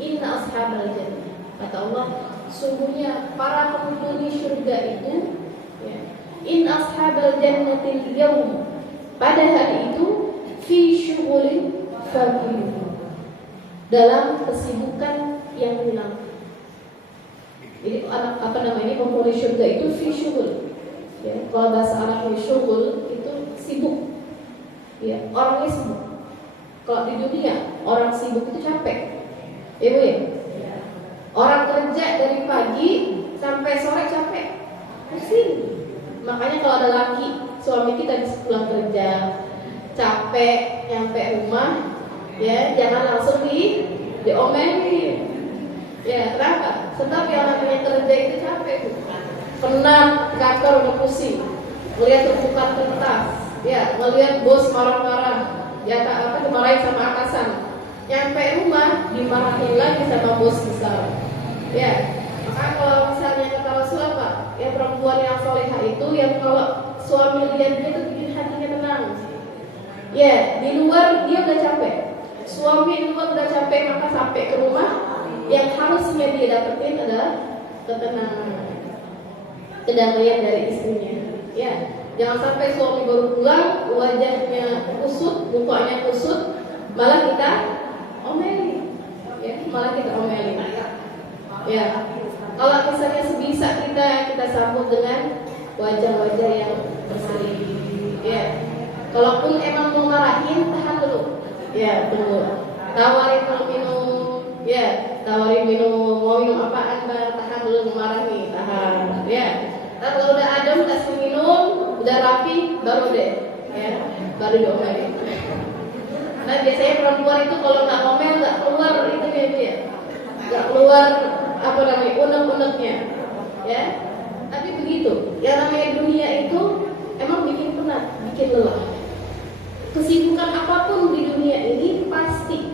Inna ashabal jannah, kata Allah, sungguhnya para penghuni surga itu, ya, in ashabal jannatil yawm, pada hari itu fi syughulin faqih, dalam kesibukan yang menyenangkan. Jadi apa namanya penghuni surga itu fi syughul. Ya, kalau bahasa Arabnya syughul itu sibuk. Ya, orangnya sibuk. Kalau di dunia orang sibuk itu capek. Ya, Bu, ya? Orang kerja dari pagi sampai sore capek, pusing. Makanya kalau ada laki suami kita pulang kerja capek nyampe rumah, ya jangan langsung diomelin. Ya kenapa? Sebab yang namanya kerja itu capek, penat, kantor udah pusing, melihat tumpukan kertas, ya melihat bos marah-marah, ya apa dimarahin sama atasan. Nyampe rumah dimarahin lagi sama bos besar. Ya, maka kalau misalnya kata Rasul apa? Ya perempuan yang solehah itu yang kalau suami lihat dia tuh bikin hatinya tenang. Ya, di luar dia udah capek. Suami di luar udah capek, maka sampai ke rumah yang harusnya dia dapetin adalah ketenangan, kedamaian dari istrinya. Ya, jangan sampai suami baru pulang wajahnya kusut, mukanya kusut, malah kita omelin, ya, malah kita omelin. Ya, kalau misalnya sebisa kita sambut dengan wajah-wajah yang berseri. Ya, kalaupun emang mau marahin, tahan dulu. Ya, tunggu. Tawarin dulu minum. Ya, tawarin minum. Mau minum apaan, Bang? Tahan dulu memarahi, tahan. Ya. Kalau udah adem, kasih minum, udah rapi, baru deh. Ya, baru diomelin. Nah, biasanya perempuan itu kalau nggak ngomel nggak keluar itu ya, nggak keluar apa namanya unek-uneknya, ya. Tapi begitu, yang namanya dunia itu emang bikin penat, bikin lelah. Kesibukan apapun di dunia ini pasti.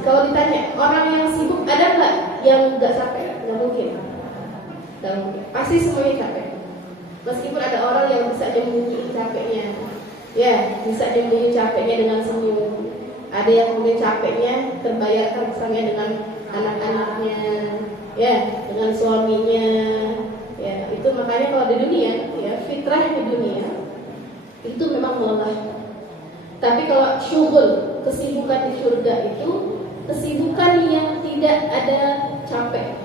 Kalau ditanya orang yang sibuk ada nggak yang nggak capek? Nggak mungkin. Pasti semuanya capek. Meskipun ada orang yang bisa menyembunyikan capeknya, ya, bisa menyembunyikan capeknya dengan senyum. Ada yang mungkin capeknya terbayarkan misalnya dengan anak-anaknya, ya, dengan suaminya, ya. Itu makanya kalau di dunia, ya, fitrah di dunia itu memang melelahkan. Tapi kalau syughul, kesibukan di surga itu kesibukan yang tidak ada capek.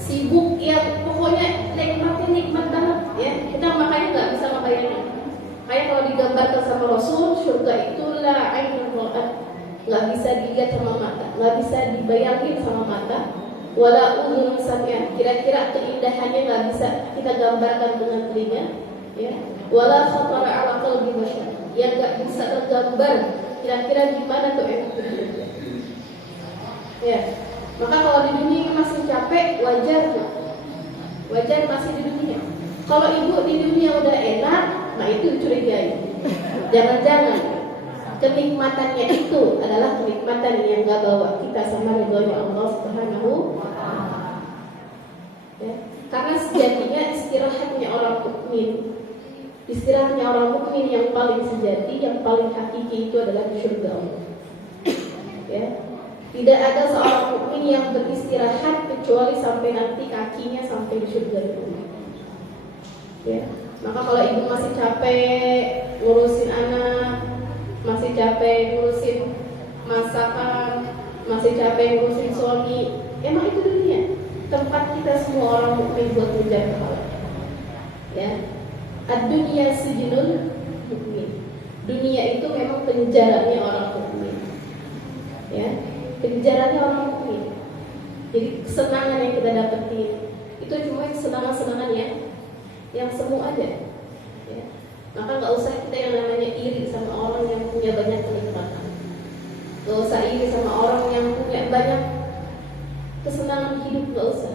Sibuk yang pokoknya nikmat banget, ya. Kita makanya nggak bisa ngebayangin. Kayak kalau digambarkan sama Rasul, surga itulah ainul ra'at, nggak bisa dilihat sama mata, nggak bisa dibayangin sama mata. Wala udhun sami'ah, kira-kira keindahannya nggak bisa kita gambarkan dengan telinga, ya. Wala khatara ala qalbi bashar, yang nggak bisa tergambar kira-kira gimana tuh enak. Ya, maka kalau di dunia masih capek, wajar masih di dunia. Kalau ibu di dunia udah enak, nah itu curigai. Jangan-jangan kenikmatannya itu adalah kenikmatan yang nggak bawa kita sama ridhonya Allah Subhanahu wa Ta'ala. Ya, karena sejatinya istirahatnya orang mukmin yang paling sejati, yang paling hakiki itu adalah di surga Allah. Ya. Tidak ada seorang mukmin yang beristirahat kecuali sampai nanti kakinya sampai di surga Allah. Ya. Maka kalau ibu masih capek ngurusin anak, masih capek ngurusin masakan, masih capek ngurusin suami, emang itu dunia tempat kita semua orang mukmin buat menjaga Allah. Ya, ad-dunya sijnul mukmin. Dunia itu memang penjaranya orang mukmin. Ya, penjaranya orang mukmin. Jadi kesenangan yang kita dapetin itu cuma kesenangan-kesenangan yang semu aja. Ya. Maka nggak usah kita yang namanya iri sama orang yang punya banyak kenikmatan. Nggak usah iri sama orang yang punya banyak kesenangan hidup, nggak usah.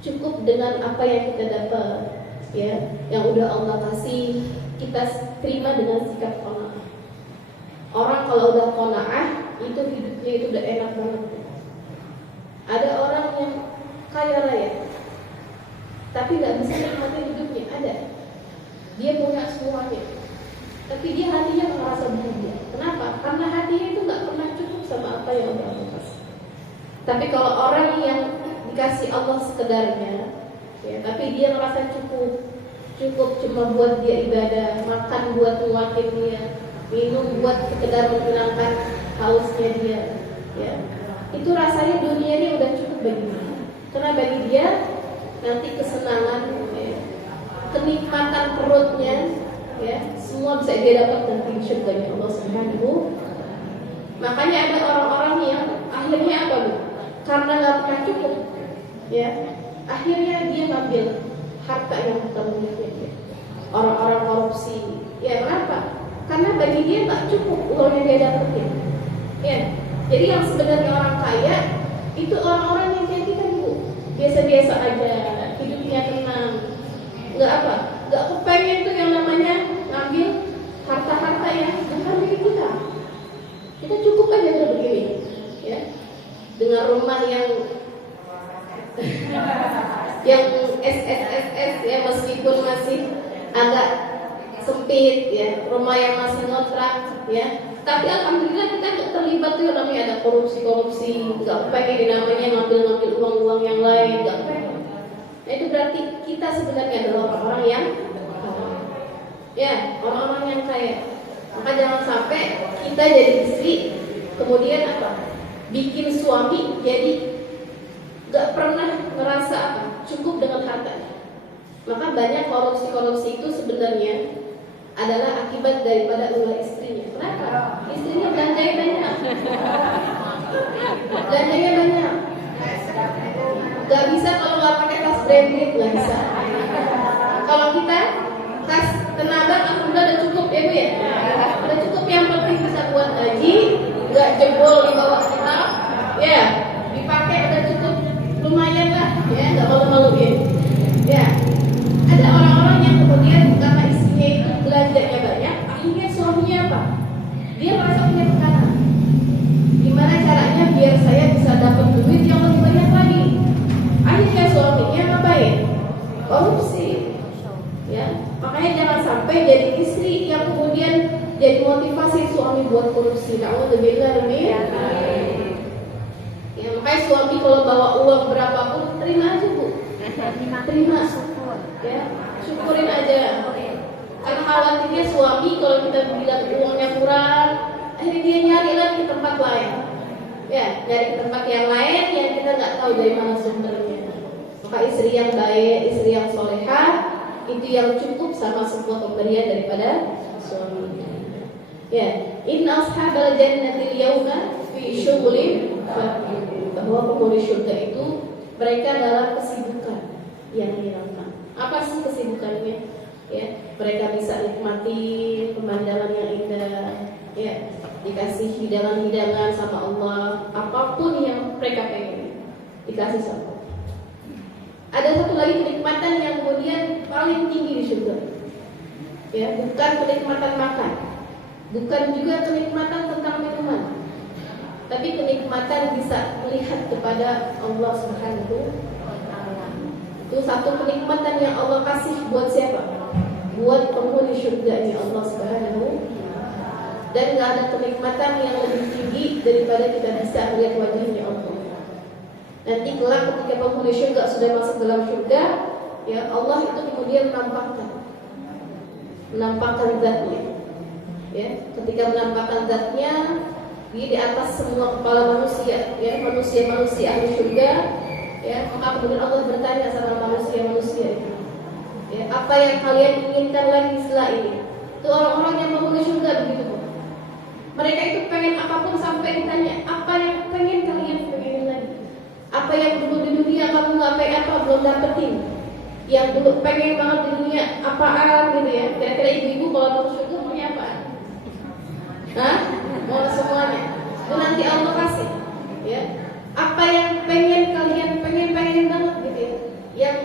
Cukup dengan apa yang kita dapat, ya, yang udah Allah kasih, kita terima dengan sikap qanaah. Orang kalau udah qanaah, itu hidupnya itu udah enak banget. Ada orang yang kaya raya, tapi nggak bisa nikmatin hidupnya. Ada, dia punya semuanya, tapi dia hatinya merasa bahagia. Kenapa? Karena hatinya itu nggak pernah cukup sama apa yang Allah kasih. Tapi kalau orang yang dikasih Allah sekedarnya, ya, tapi dia merasa cukup cuma buat dia ibadah, makan buat nguatin dia, minum buat sekedar menghilangkan hausnya dia, ya, itu rasanya dunia ini udah cukup bagi dia. Karena bagi dia nanti kesenangan, ya, kenikmatan perutnya, ya, semua bisa dia dapat nanti di surganya Allah Subhanahu. Makanya ada orang-orang yang akhirnya apa, Bu? Karena nggak pernah cukup, ya, akhirnya dia ngambil harta yang bukan miliknya dia. Orang-orang korupsi, ya, kenapa? Karena bagi dia nggak cukup uang yang dia dapetin, ya. Jadi yang sebenarnya orang kaya itu orang-orang yang kayak kita, Bu, biasa-biasa aja, hidupnya tenang, nggak kepengen tuh yang namanya ngambil harta-harta yang bukan milik kita. Kita cukup aja udah begini, ya, dengan rumah yang SSSS, ya, meskipun masih agak sempit, ya, rumah yang masih ngontrak, ya, tapi alhamdulillah kita nggak terlibat tuh namanya ada korupsi, nggak pengen namanya ngambil uang yang lain, nggak pengen. Nah, itu berarti kita sebenarnya adalah orang-orang yang, ya, orang-orang yang kaya. Maka jangan sampai kita jadi istri kemudian apa, bikin suami jadi gak pernah ngerasa apa, cukup dengan hartanya. Maka banyak korupsi itu sebenarnya adalah akibat daripada ulah istrinya. Kenapa? Istrinya belanjanya banyak, gak bisa kalau nggak pakai tas branded, nggak bisa. Kalau kita tas tenaga alhamdulillah udah cukup, ya, Bu, ya, udah cukup. Yang penting bisa buat gaji, nggak jebol di bawah kita, ya, dipakai udah cukup, lumayan lah, ya, nggak malu-maluin, ya. Ada orang-orang yang kemudian karena istrinya itu belanjanya banyak, akhirnya suaminya apa? Dia merasa punya tekanan. Gimana caranya biar saya bisa dapat duit yang lebih banyak lagi? Akhirnya suaminya ngapain? Korupsi, ya. Makanya jangan sampai jadi istri yang kemudian jadi motivasi suami buat korupsi. Na'udzubillah min. Ya, makanya suami kalau bawa uang berapapun terima aja, Bu. Terima, ya, syukurin aja. Karena khawatirnya suami kalau kita bilang uangnya kurang, akhirnya dia nyari lagi ke tempat lain, ya, nyari ke tempat yang lain yang kita nggak tahu dari mana sumbernya. Maka istri yang baik, istri yang solehah, itu yang cukup sama sebuah pemberian daripada suami. Ya, inna ashabal jannati al-yawma fi syughlin fahim. Bahwa penghuni surga itu mereka dalam kesibukan yang menyenangkan. Apa sih kesibukannya? Ya, mereka bisa nikmati pemandangan yang indah, ya, dikasih hidangan-hidangan sama Allah, apapun yang mereka pengen dikasih sama Allah. Ada satu lagi kenikmatan yang kemudian paling tinggi di surga, ya, bukan kenikmatan makan, bukan juga kenikmatan tentang minuman, tapi kenikmatan bisa melihat kepada Allah Subhanahu wa Ta'ala. Itu satu kenikmatan yang Allah kasih buat siapa? Buat penghuni surganya Allah Subhanahu wa Ta'ala. Dan gak ada kenikmatan yang lebih tinggi daripada kita bisa melihat wajahnya Allah. Nanti kelak ketika penghuni surga sudah masuk dalam surga, ya Allah itu kemudian menampakkan zatnya. Ya, ketika menampakkan zatnya, dia di atas semua kepala manusia, ya manusia ahli surga, ya maka kemudian Allah bertanya sama manusia itu, ya apa yang kalian inginkan lagi setelah ini? Itu orang-orang yang penghuni surga begitu. Mereka itu pengen apapun sampai ditanya apa yang pengen kalian pengen lagi? Apa yang dulu di dunia kamu nggak pengen apa belum dapetin? Yang dulu pengen banget di dunia apaan gitu ya? Kira-kira ibu-ibu kalau masuk surga maunya apaan? Hah? Mau semuanya? Itu nanti Allah kasih, ya. Apa yang pengen kalian pengen banget gitu ya? Yang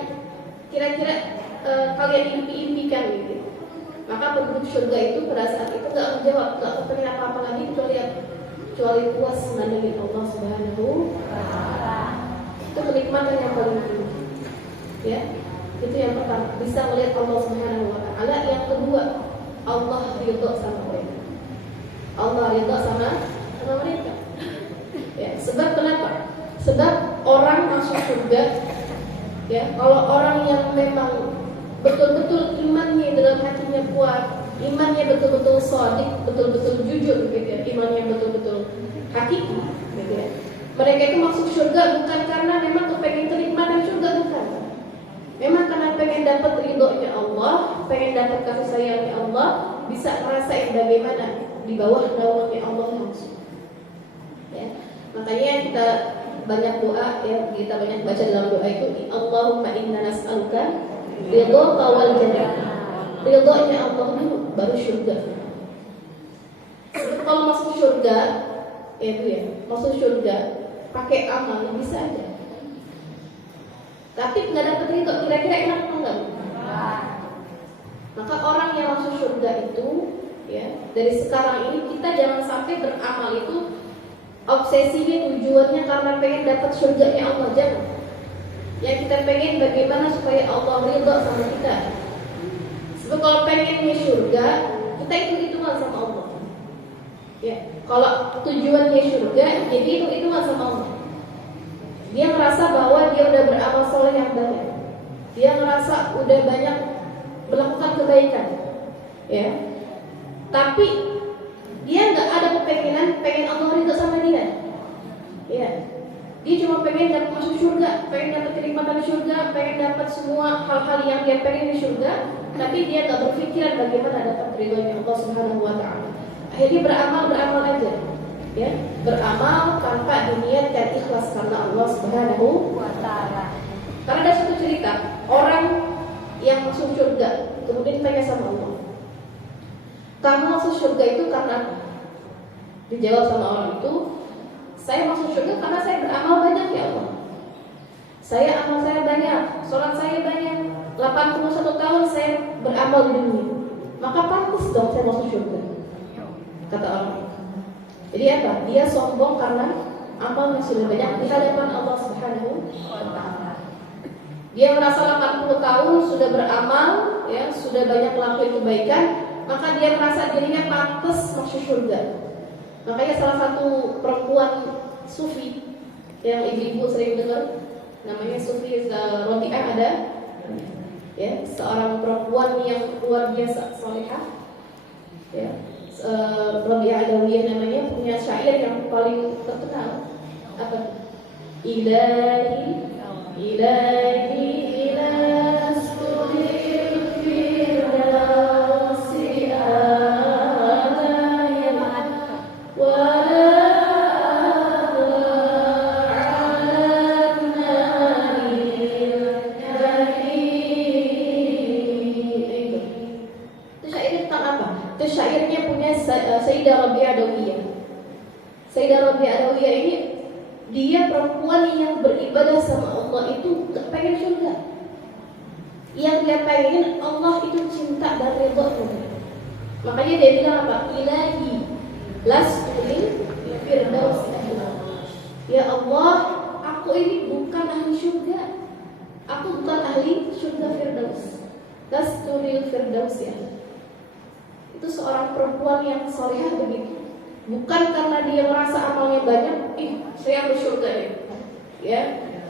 kira-kira kalian impi-impikan gitu. Maka penduduk surga itu pada saat itu nggak menjawab, nggak pengen apa-apa lagi kecuali puas menandingi Allah Subhanahu wa Ta'ala. Itu kenikmatan yang paling tinggi, ya. Itu yang pertama, bisa melihat Allah Subhanahu wa Ta'ala. Yang kedua, Allah ridha sama mereka. Allah ridha sama mereka. Ya, sebab kenapa? Sebab orang masuk surga, ya, kalau orang yang memang betul-betul imannya dalam hatinya kuat, imannya betul-betul shadiq, betul-betul jujur gitu ya, imannya betul-betul hakiki gitu ya. Mereka itu masuk surga bukan karena memang kepengen kenikmatan surga, bukan. Memang karena pengen dapat ridhonya Allah, pengen dapat kasih sayangnya Allah, bisa ngerasain bagaimana di bawah naungannya Allah langsung. Ya. Makanya kita banyak doa, ya, kita banyak baca dalam doa itu, Allahumma inna nas'aluka ridhoka wal jannah. Ridhonya Allah dulu, baru surga. Kalau masuk surga, itu ya, masuk surga pakai amal bisa aja. Tapi nggak dapat ridho, kira-kira enak atau enggak? Maka orang yang masuk surga itu, ya, dari sekarang ini kita jangan sampai beramal itu obsesinya tujuannya karena pengen dapat surganya Allah, jangan. Yang kita pengen bagaimana supaya Allah ridho sama kita. Sebab kalau pengennya surga, kita hitung-hitungan sama Allah. Ya, kalau tujuannya surga, jadi hitung-hitungan sama Allah. Dia merasa bahwa dia udah beramal soleh yang banyak. Dia merasa udah banyak melakukan kebaikan. Ya. Tapi dia nggak ada kepengenan pengen Allah ridho sama dia. Ya. Dia cuma pengen dapat masuk surga, pengen dapat kenikmatan surga, pengen dapat semua hal-hal yang dia pengen di surga, tapi dia nggak berpikiran bagaimana dapat ridhonya Allah Subhanahu wa Ta'ala. Akhirnya beramal aja, ya, beramal tanpa diniatkan ikhlas karena Allah Subhanahu wa Ta'ala. Karena ada satu cerita orang yang masuk surga kemudian tanya sama Allah, kamu masuk surga itu karena apa? Dijawab sama orang itu, saya masuk surga karena saya beramal banyak ya Allah. Amal saya banyak, sholat saya banyak, 81 tahun saya beramal di dunia. Maka pantas dong saya masuk surga, kata orang. Jadi apa? Dia sombong karena amalnya sudah banyak di hadapan Allah Subhanahu wa Ta'ala. Dia merasa 80 tahun sudah beramal, ya, sudah banyak melakukan kebaikan, maka dia merasa dirinya pantas masuk surga. Makanya salah satu perempuan sufi yang ibu-ibu sering dengar, namanya Sufi Rabi'ah, ada, ya, seorang perempuan yang luar biasa salihah, ya, Rabi'ah Adawiyah namanya, punya syair yang paling terkenal apa? Ilahi ilastuhil firdausi Sayyidah Rabi'ah Adawiyah. Sayyidah Rabi'ah Adawiyah ini dia perempuan yang beribadah sama Allah itu gak pengen surga. Yang dia pengen Allah itu cinta dan ridha. Makanya dia bilang apa? Ilahi lastu lil firdaus. Ya Allah, aku ini bukan ahli surga. Aku bukan ahli surga firdaus. Lastu lil firdaus ya. Itu seorang perempuan yang salihah begitu. Bukan karena dia merasa amalnya banyak, saya harus surga ya.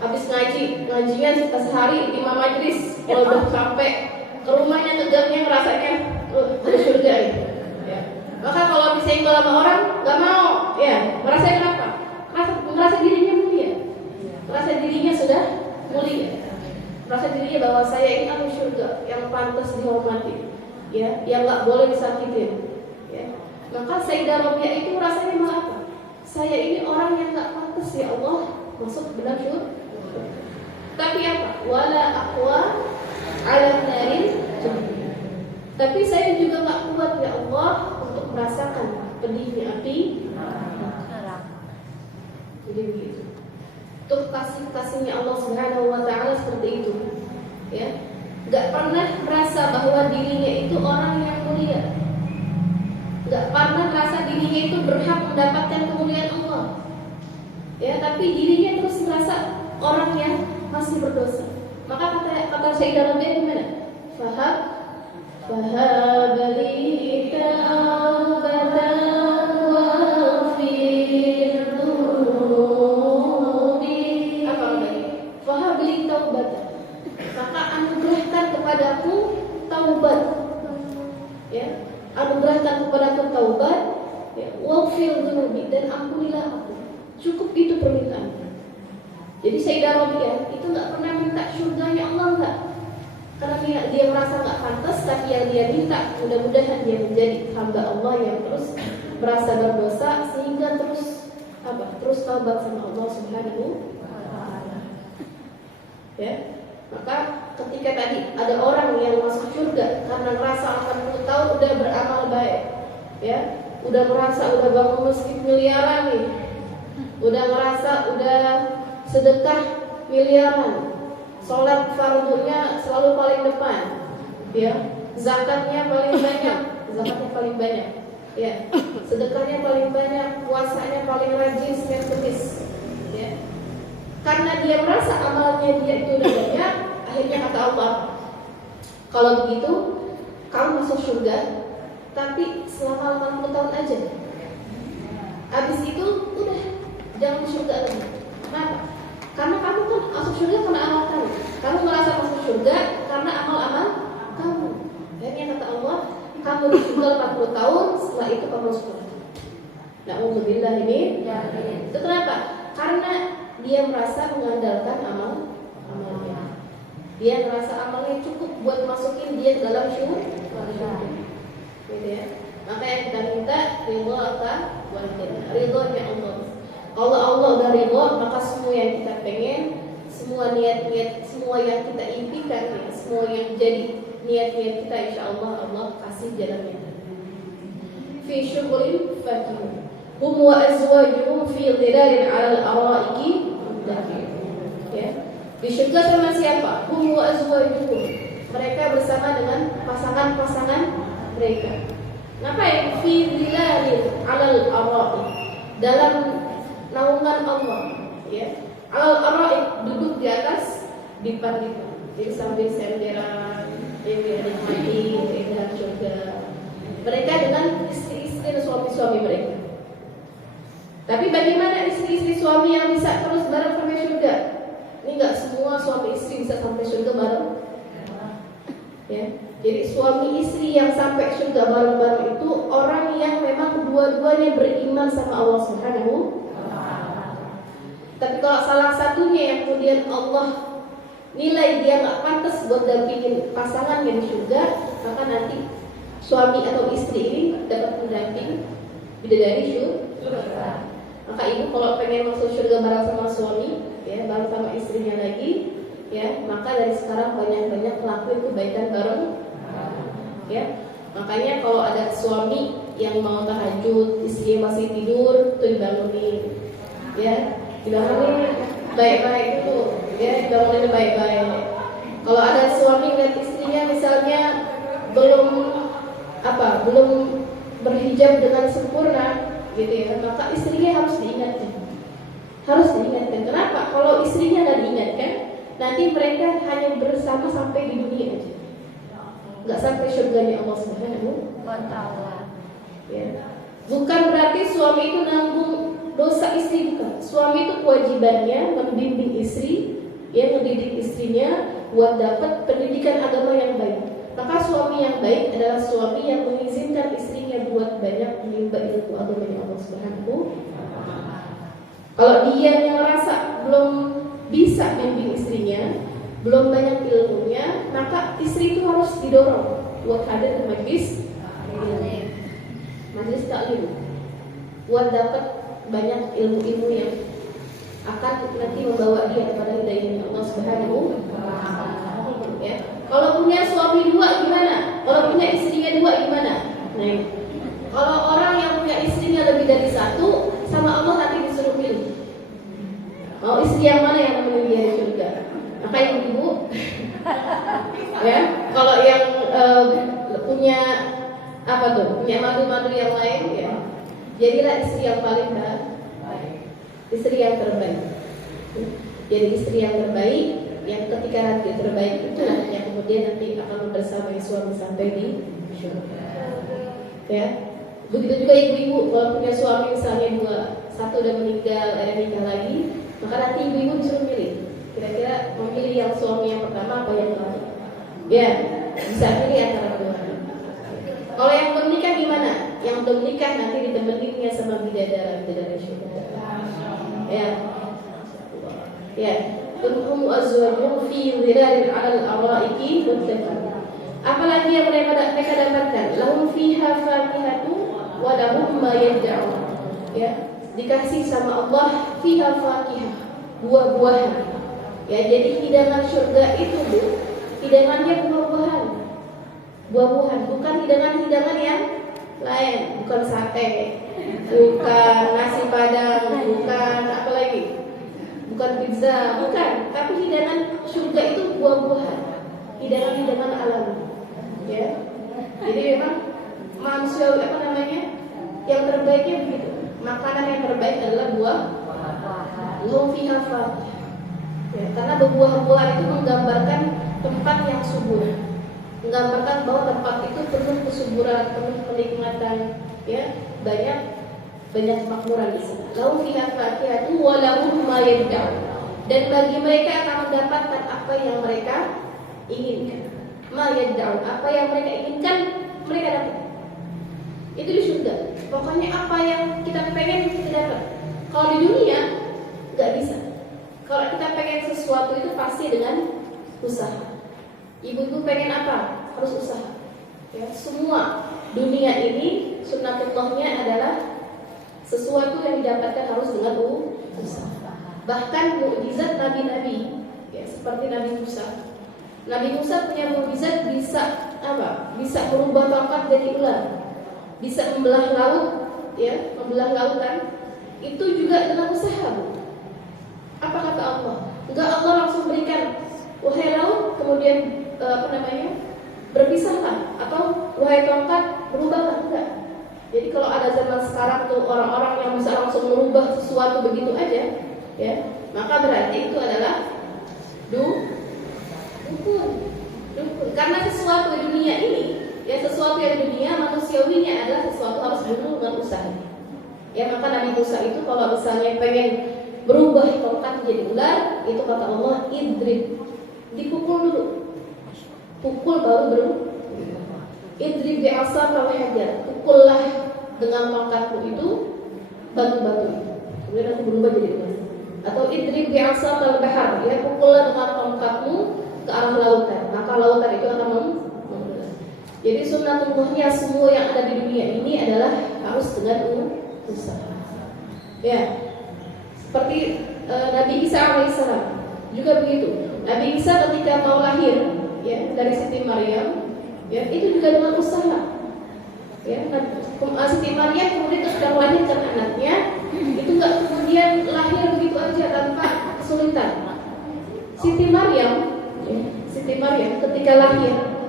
habis ngajinya sehari 5 majlis, kalau udah sampai ke rumahnya tegangnya rasanya udah surga gitu. Ya. Maka kalau disenggol sama orang nggak mau, ya merasa kenapa? Merasa dirinya mulia, merasa dirinya sudah mulia, merasa dirinya bahwa saya ini ahli surga yang pantas dihormati, ya, yang nggak boleh disakitin. Ya. Maka Sayyidah Rabi'ah itu rasanya malah apa? Saya ini orang yang nggak pantas ya Allah masuk ke dalam surga. Tapi apa? Wala aqwa 'ala narin. Tapi saya juga nggak kuat ya Allah untuk merasakan pedihnya api neraka. Jadi begitu. Untuk kasihnya Allah Subhanahu wa taala seperti itu. Ya. Enggak pernah merasa bahwa dirinya itu orang yang mulia. Enggak pernah merasa dirinya itu berhak mendapatkan kemuliaan Allah. Ya, tapi dirinya terus merasa orang yang masih berdosa. Maka kata Sayyidah Rabi'ah gimana? Fahabali taubatan waghfir dhunubi. Apa lagi? Fahabli taubatan. Maka anugerahkan kepadaku taubat. Ya, anugerahkan kepadaku taubat. Ya, waghfir dhunubi, dan ampunilah aku. Cukup itu permintaan. Jadi Sayyidah Rabi'ah itu nggak pernah minta surganya Allah, enggak. Karena dia merasa nggak pantas, tapi yang dia minta mudah-mudahan dia menjadi hamba Allah yang terus merasa berdosa sehingga terus taubat sama Allah Subhanahu wa taala. Ya. Maka ketika tadi ada orang yang masuk surga karena merasa 80 tahun udah beramal baik, ya, udah merasa udah bangun masjid miliaran nih, udah merasa udah sedekah miliaran, sholat fardunya selalu paling depan, ya, zakatnya paling banyak, ya, sedekahnya paling banyak, puasanya paling rajin setiap kemis, ya. Karena dia merasa amalnya dia itu udah banyak, akhirnya kata Allah, kalau begitu kamu masuk surga, tapi selama 80 tahun aja. Habis itu udah jangan surga lagi. Kenapa? Karena kamu kan masuk surga karena amal kamu. Kamu merasa masuk surga karena amal-amal kamu. Akhirnya kata Allah, kamu di surga 40 tahun, setelah itu kamu masuk surga. Na'udzubillah ini. Itu kenapa? Karena dia merasa mengandalkan amalnya. Dia merasa amalnya cukup buat masukin dia ke dalam surga. Gitu ya. Maka yang kita minta ridho ridhonya Allah. Kalau Allah udah ridho, maka semua yang kita pengen, semua niat-niat, semua yang kita impikan, ya, semua yang jadi niat-niat kita, insya Allah Allah kasih jalannya. Fi syukurin fakihun, hum wa azwajuhum fi dhilalin 'alal araiki. Ya, di surga sama siapa? Hum wa azwajuhum. Mereka bersama dengan pasangan-pasangan mereka. Ngapain? Fi dhilalin 'alal araiki, dalam naungan Allah, ya. Al-araik, duduk di atas dipan-dipan. Jadi sambil senderan, yang menikmati keindahan surga. Mereka dengan istri-istri dan suami-suami mereka. Tapi bagaimana istri-istri suami yang bisa terus bareng sampai surga? Ini enggak semua suami istri bisa sampai surga bareng. Ya. Jadi suami istri yang sampai surga bareng-bareng itu orang yang memang dua-duanya beriman sama Allah Subhanahu. Tapi kalau salah satunya yang kemudian Allah nilai dia nggak pantas buat dampingin pasangannya di surga, maka nanti suami atau istri ini dapat pendamping bidadari surga. Maka ibu kalau pengen masuk surga bareng sama suami, ya, bareng sama istrinya lagi, ya, maka dari sekarang banyak-banyak lakuin kebaikan bareng, ya. Makanya kalau ada suami yang mau tahajud, istrinya masih tidur, tuh dibangunin, ya. Dibangunin baik-baik itu, ya, dibangunin baik-baik. Kalau ada suami dan istrinya misalnya belum berhijab dengan sempurna, gitu ya, maka istrinya harus diingatkan. Kenapa? Kalau istrinya nggak diingatkan, nanti mereka hanya bersama sampai di dunia aja, nggak sampai surganya Allah Subhanahu wa taala. Ya. Bukan berarti suami itu nanggung dosa istri, bukan. Suami itu kewajibannya membimbing istri buat dapat pendidikan agama yang baik. Maka suami yang baik adalah suami yang mengizinkan istrinya buat banyak menimba ilmu agamanya Allah Subhanahu. Kalau dia yang merasa belum bisa membimbing istrinya, belum banyak ilmunya, maka istri itu harus didorong buat hadir ke majelis taklim, buat dapat banyak ilmu-ilmu yang akan nanti membawa dia kepada hidayahnya Allah Subhanahu. Ya. Kalau punya suami dua gimana? Kalau punya istrinya dua gimana? Nah, kalau orang yang punya istrinya lebih dari satu, sama Allah nanti disuruh pilih. Mau istri yang mana yang nemenin dia di surga? Maka ibu, ya, kalau yang punya apa tuh? Punya madu-madu yang lain, ya, jadilah istri yang paling baik, istri yang terbaik. Jadi istri yang terbaik. Yang ketika nanti terbaik itu yang kemudian nanti akan bersamai suami sampai di surga. Ya, begitu juga ibu-ibu kalau punya suami misalnya dua, satu udah meninggal, ada nikah lagi, maka nanti ibu-ibu disuruh milih. Kira-kira memilih yang suami yang pertama apa yang kedua? Ya, bisa pilih antara kedua. Kalau yang belum nikah gimana? Yang belum nikah nanti ditemeninnya sama bidadari surga. Ya, ya. Hum azwajuhum fi dhilalin 'alal araiki muttaqin. Apalagi yang mereka dapatkan? Lahum fiha fakihatu wa lahum ma yad'un. Ya, dikasih sama Allah fiha fakihah, buah-buahan. Ya, jadi hidangan surga itu, Bu, hidangannya buah-buahan. Buah-buahan, bukan hidangan-hidangan yang lain, bukan sate, bukan nasi padang, bukan apa lagi? Bukan pizza, bukan. Tapi hidangan surga itu buah-buahan, hidangan-hidangan alam. Ya, jadi memang manusia apa namanya? Yang terbaiknya begitu. Makanan yang terbaik adalah buah. Lahum fiha fakih. Ya, karena buah-buahan itu menggambarkan tempat yang subur, menggambarkan bahwa tempat itu penuh kesuburan, penuh kenikmatan. Ya, banyak kemakmuran di sana. Lahum fiha fakihatu wa lahum ma yad'un. Dan bagi mereka akan mendapatkan apa yang mereka inginkan. Ma yad'un, apa yang mereka inginkan mereka dapat. Itu di surga. Pokoknya apa yang kita pengen kita dapat. Kalau di dunia nggak bisa. Kalau kita pengen sesuatu itu pasti dengan usaha. Ibu-ibu pengen apa? Harus usaha. Ya, semua dunia ini sunnatullahnya adalah sesuatu yang didapatkan harus dengan usaha. Bahkan mukjizat nabi-nabi, ya, seperti Nabi Musa. Nabi Musa punya mukjizat bisa apa? Bisa merubah tongkat jadi ular, bisa membelah laut, ya, membelah lautan. Itu juga dengan usaha, Bu. Apa kata Allah? Enggak, Allah langsung berikan, wahai laut, kemudian berpisahlah, atau wahai tongkat berubahlah, enggak. Jadi kalau ada zaman sekarang tuh orang-orang yang bisa langsung merubah sesuatu begitu aja, ya, maka berarti itu adalah dukun. Karena sesuatu di dunia ini, ya, sesuatu yang di dunia manusiawinya adalah sesuatu harus dulu dengan usaha. Ya, maka Nabi Musa itu kalau misalnya pengen berubah tongkat menjadi ular, itu kata Allah, idrib, dipukul dulu, pukul baru berubah. Idrib bi'asaka wa hajar, pukullah dengan tongkatmu itu batu-batu itu, kemudian nanti berubah jadi ular. Atau idrib bi'asaka al-bahar, ya, pukullah dengan tongkatmu ke arah lautan, maka lautan itu akan membelah. Jadi sunnatullahnya semua yang ada di dunia ini adalah harus dengan usaha. Ya, seperti Nabi Isa alaihissalam juga begitu. Nabi Isa ketika mau lahir, ya, dari Siti Maryam, ya, itu juga dengan usaha. Ya, Siti Maryam kemudian sudah melahirkan anaknya, itu nggak kemudian lahir begitu aja tanpa kesulitan. Siti Maryam ketika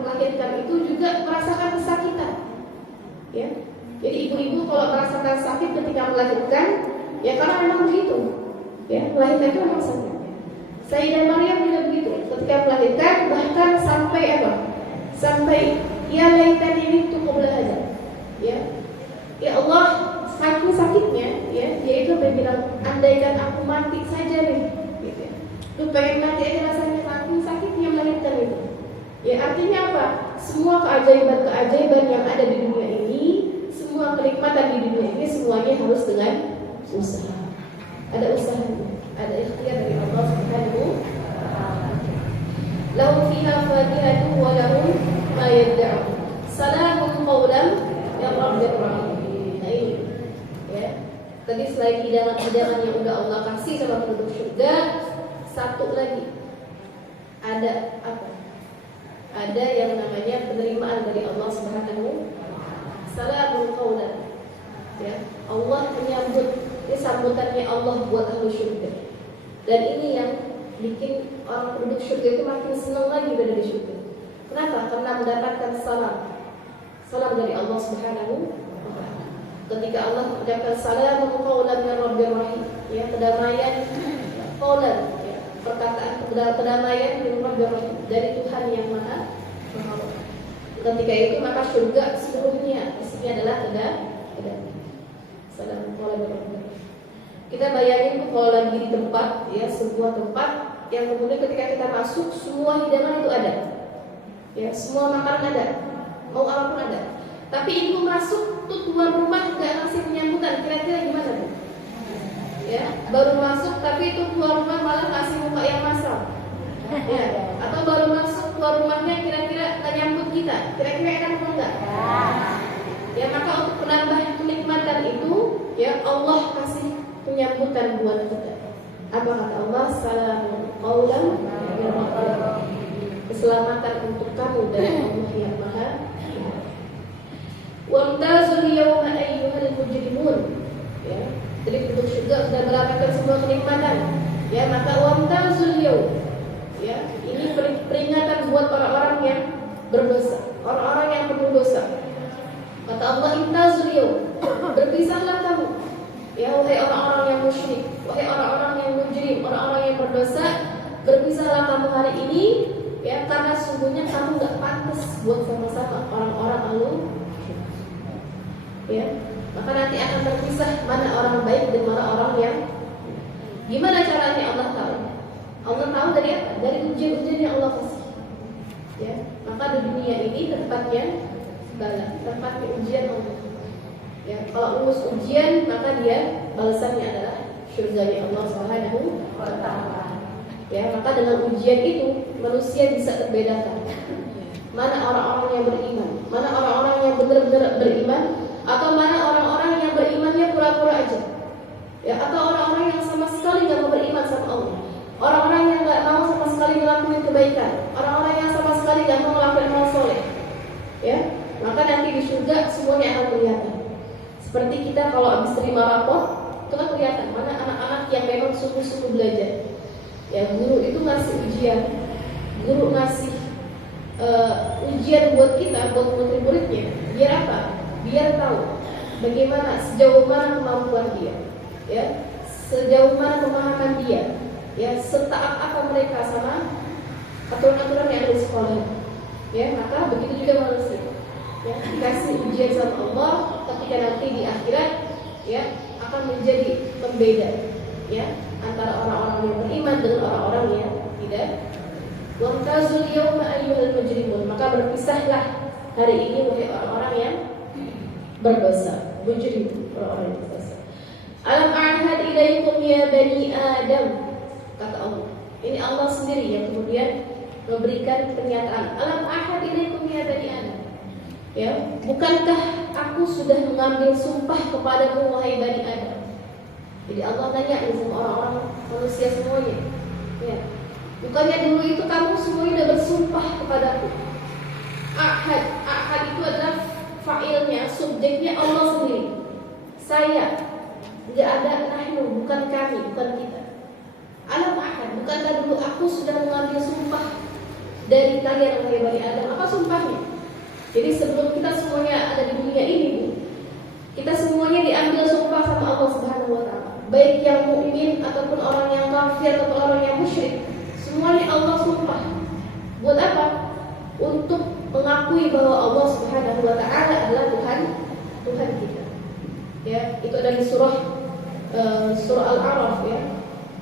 melahirkan itu juga merasakan kesakitan. Ya, jadi ibu-ibu kalau merasakan sakit ketika melahirkan, ya karena memang begitu. Ya, melahirkan itu memang sakit. Sayyidah Maryam juga begitu. Ketika melahirkan bahkan sampai apa? Sampai ya laitani mitu qabla hadzal. Ya Allah, saking sakitnya, ya, dia itu bilang, andaikan aku mati saja nih, gitu. Lu pengen mati aja rasanya, saking sakitnya melahirkan. Ya artinya apa? Semua keajaiban-keajaiban yang ada di dunia ini, semua kenikmatan di dunia ini semuanya harus dengan usaha. Ada usahanya, ada ikhtiar dari Allah Subhanahu wa taala. Lahum fiha fakihatun wa lahum ma yad'un. Salamun qawlan min rabbir rahim. Nah ini ya. Tadi selain hidangan-hidangan yang udah Allah kasih sama penduduk surga, satu lagi ada apa? Ada yang namanya penerimaan dari Allah Subhanahu wa taala. Salamun qawlan. Ya, Allah menyambut, ini sambutannya Allah buat ahli surga. Dan ini yang bikin orang penduduk surga itu makin senang lagi berada di surga. Kenapa? Karena mendapatkan salam dari Allah Subhanahu wa taala. Ketika Allah mengucapkan salamun qawlan min rabbir rahim, ya, kedamaian qawlan, ya, perkataan kedamaian min rabbir rahim, dari Tuhan yang Maha Pengawas. Ketika itu maka surga seluruhnya isinya adalah kedamaian. Salamun qawlan min rabbir rahim. Kita bayangin kalau lagi di tempat, ya, sebuah tempat yang kemudian ketika kita masuk semua hidangan itu ada, ya, semua makanan ada, mau apapun ada. Tapi ibu masuk tuh tuan rumah nggak ngasih penyambutan, kira-kira gimana bu? Ya, baru masuk tapi itu tuan rumah malah ngasih muka yang masam, ya, atau baru masuk tuan rumahnya kira-kira nggak nyambut kita, kira-kira enak atau enggak? Ya, maka untuk menambah kenikmatan itu, ya, Allah kasih penyambutan buat kita. Apa kata Allah? Salamun qawlan min rabbir rahim. Keselamatan untuk kamu dari Allah yang Maha. Wamtazul yawma ayyuhal mujrimun. Ya, jadi penduduk surga sudah mendapatkan semua kenikmatan. Ya, maka wamtazul yawm. Ya, ini peringatan buat orang-orang yang berdosa, orang-orang yang penuh dosa. Kata Allah, imtazul yawm. Berpisahlah kamu. Ya, wahai orang-orang yang musyrik, wahai orang-orang yang mujrim, orang-orang yang berdosa, berpisahlah kamu hari ini, ya, karena sungguhnya kamu nggak pantas buat sama-sama orang-orang ahlu. Ya, maka nanti akan terpisah mana orang baik dan mana orang yang. Gimana caranya Allah tahu? Allah tahu dari apa? Dari ujian-ujian yang Allah kasih. Ya, maka di dunia ini tempatnya bala, tempatnya ujian Allah. Ya, kalau lulus ujian maka dia balasannya adalah surganya Allah Subhanahu wa taala. Ya, maka dengan ujian itu manusia bisa terbedakan. Mana orang-orang yang beriman, mana orang-orang yang benar-benar beriman, atau mana orang-orang yang berimannya pura-pura aja. Ya, atau orang-orang yang sama sekali nggak mau beriman sama Allah. Orang-orang yang nggak mau sama sekali melakukan kebaikan, orang-orang yang sama sekali nggak mau melakukan amal soleh. Ya, maka nanti di surga semuanya akan kelihatan. Seperti kita kalau habis terima rapor, itu kan kelihatan mana anak-anak yang memang sungguh-sungguh belajar. Ya, guru itu ngasih ujian, guru ngasih ujian buat kita, buat murid-muridnya. Biar apa? Biar tahu bagaimana, sejauh mana kemampuan dia, ya, sejauh mana pemahaman dia, ya, setaat apa mereka sama aturan-aturan yang ada di sekolah. Ya, maka begitu juga manusia. Ya, dikasih ujian sama Allah, ketika nanti di akhirat, ya, akan menjadi pembeda, ya, antara orang-orang yang beriman dengan orang-orang yang tidak. Wamtazul yawma ayyuhal mujrimun. Maka berpisahlah hari ini wahai orang-orang yang berdosa, mujrim, orang-orang yang berdosa. Alam a'had ilaikum ya bani Adam. Kata Allah. Ini Allah sendiri yang kemudian memberikan pernyataan. Alam a'had ilaikum ya bani Adam. Ya, bukankah aku sudah mengambil sumpah kepadamu wahai Bani Adam? Jadi Allah tanya sama orang-orang manusia semuanya. Ya, bukannya dulu itu kamu semuanya sudah bersumpah kepadaku? Ahad itu adalah fa'ilnya, subjeknya Allah sendiri. Saya, tidak ada nahnu, bukan kami, bukan kita. Alam ahad, bukankah dulu aku sudah mengambil sumpah dari kalian wahai Bani Adam? Apa sumpahnya? Jadi sebelum kita semuanya ada di dunia ini, kita semuanya diambil sumpah sama Allah Subhanahu wa taala. Baik yang mukmin ataupun orang yang kafir ataupun orang yang musyrik, semuanya Allah sumpah. Buat apa? Untuk mengakui bahwa Allah Subhanahu wa taala adalah Tuhan kita. Ya, itu ada di surah Al-A'raf, ya.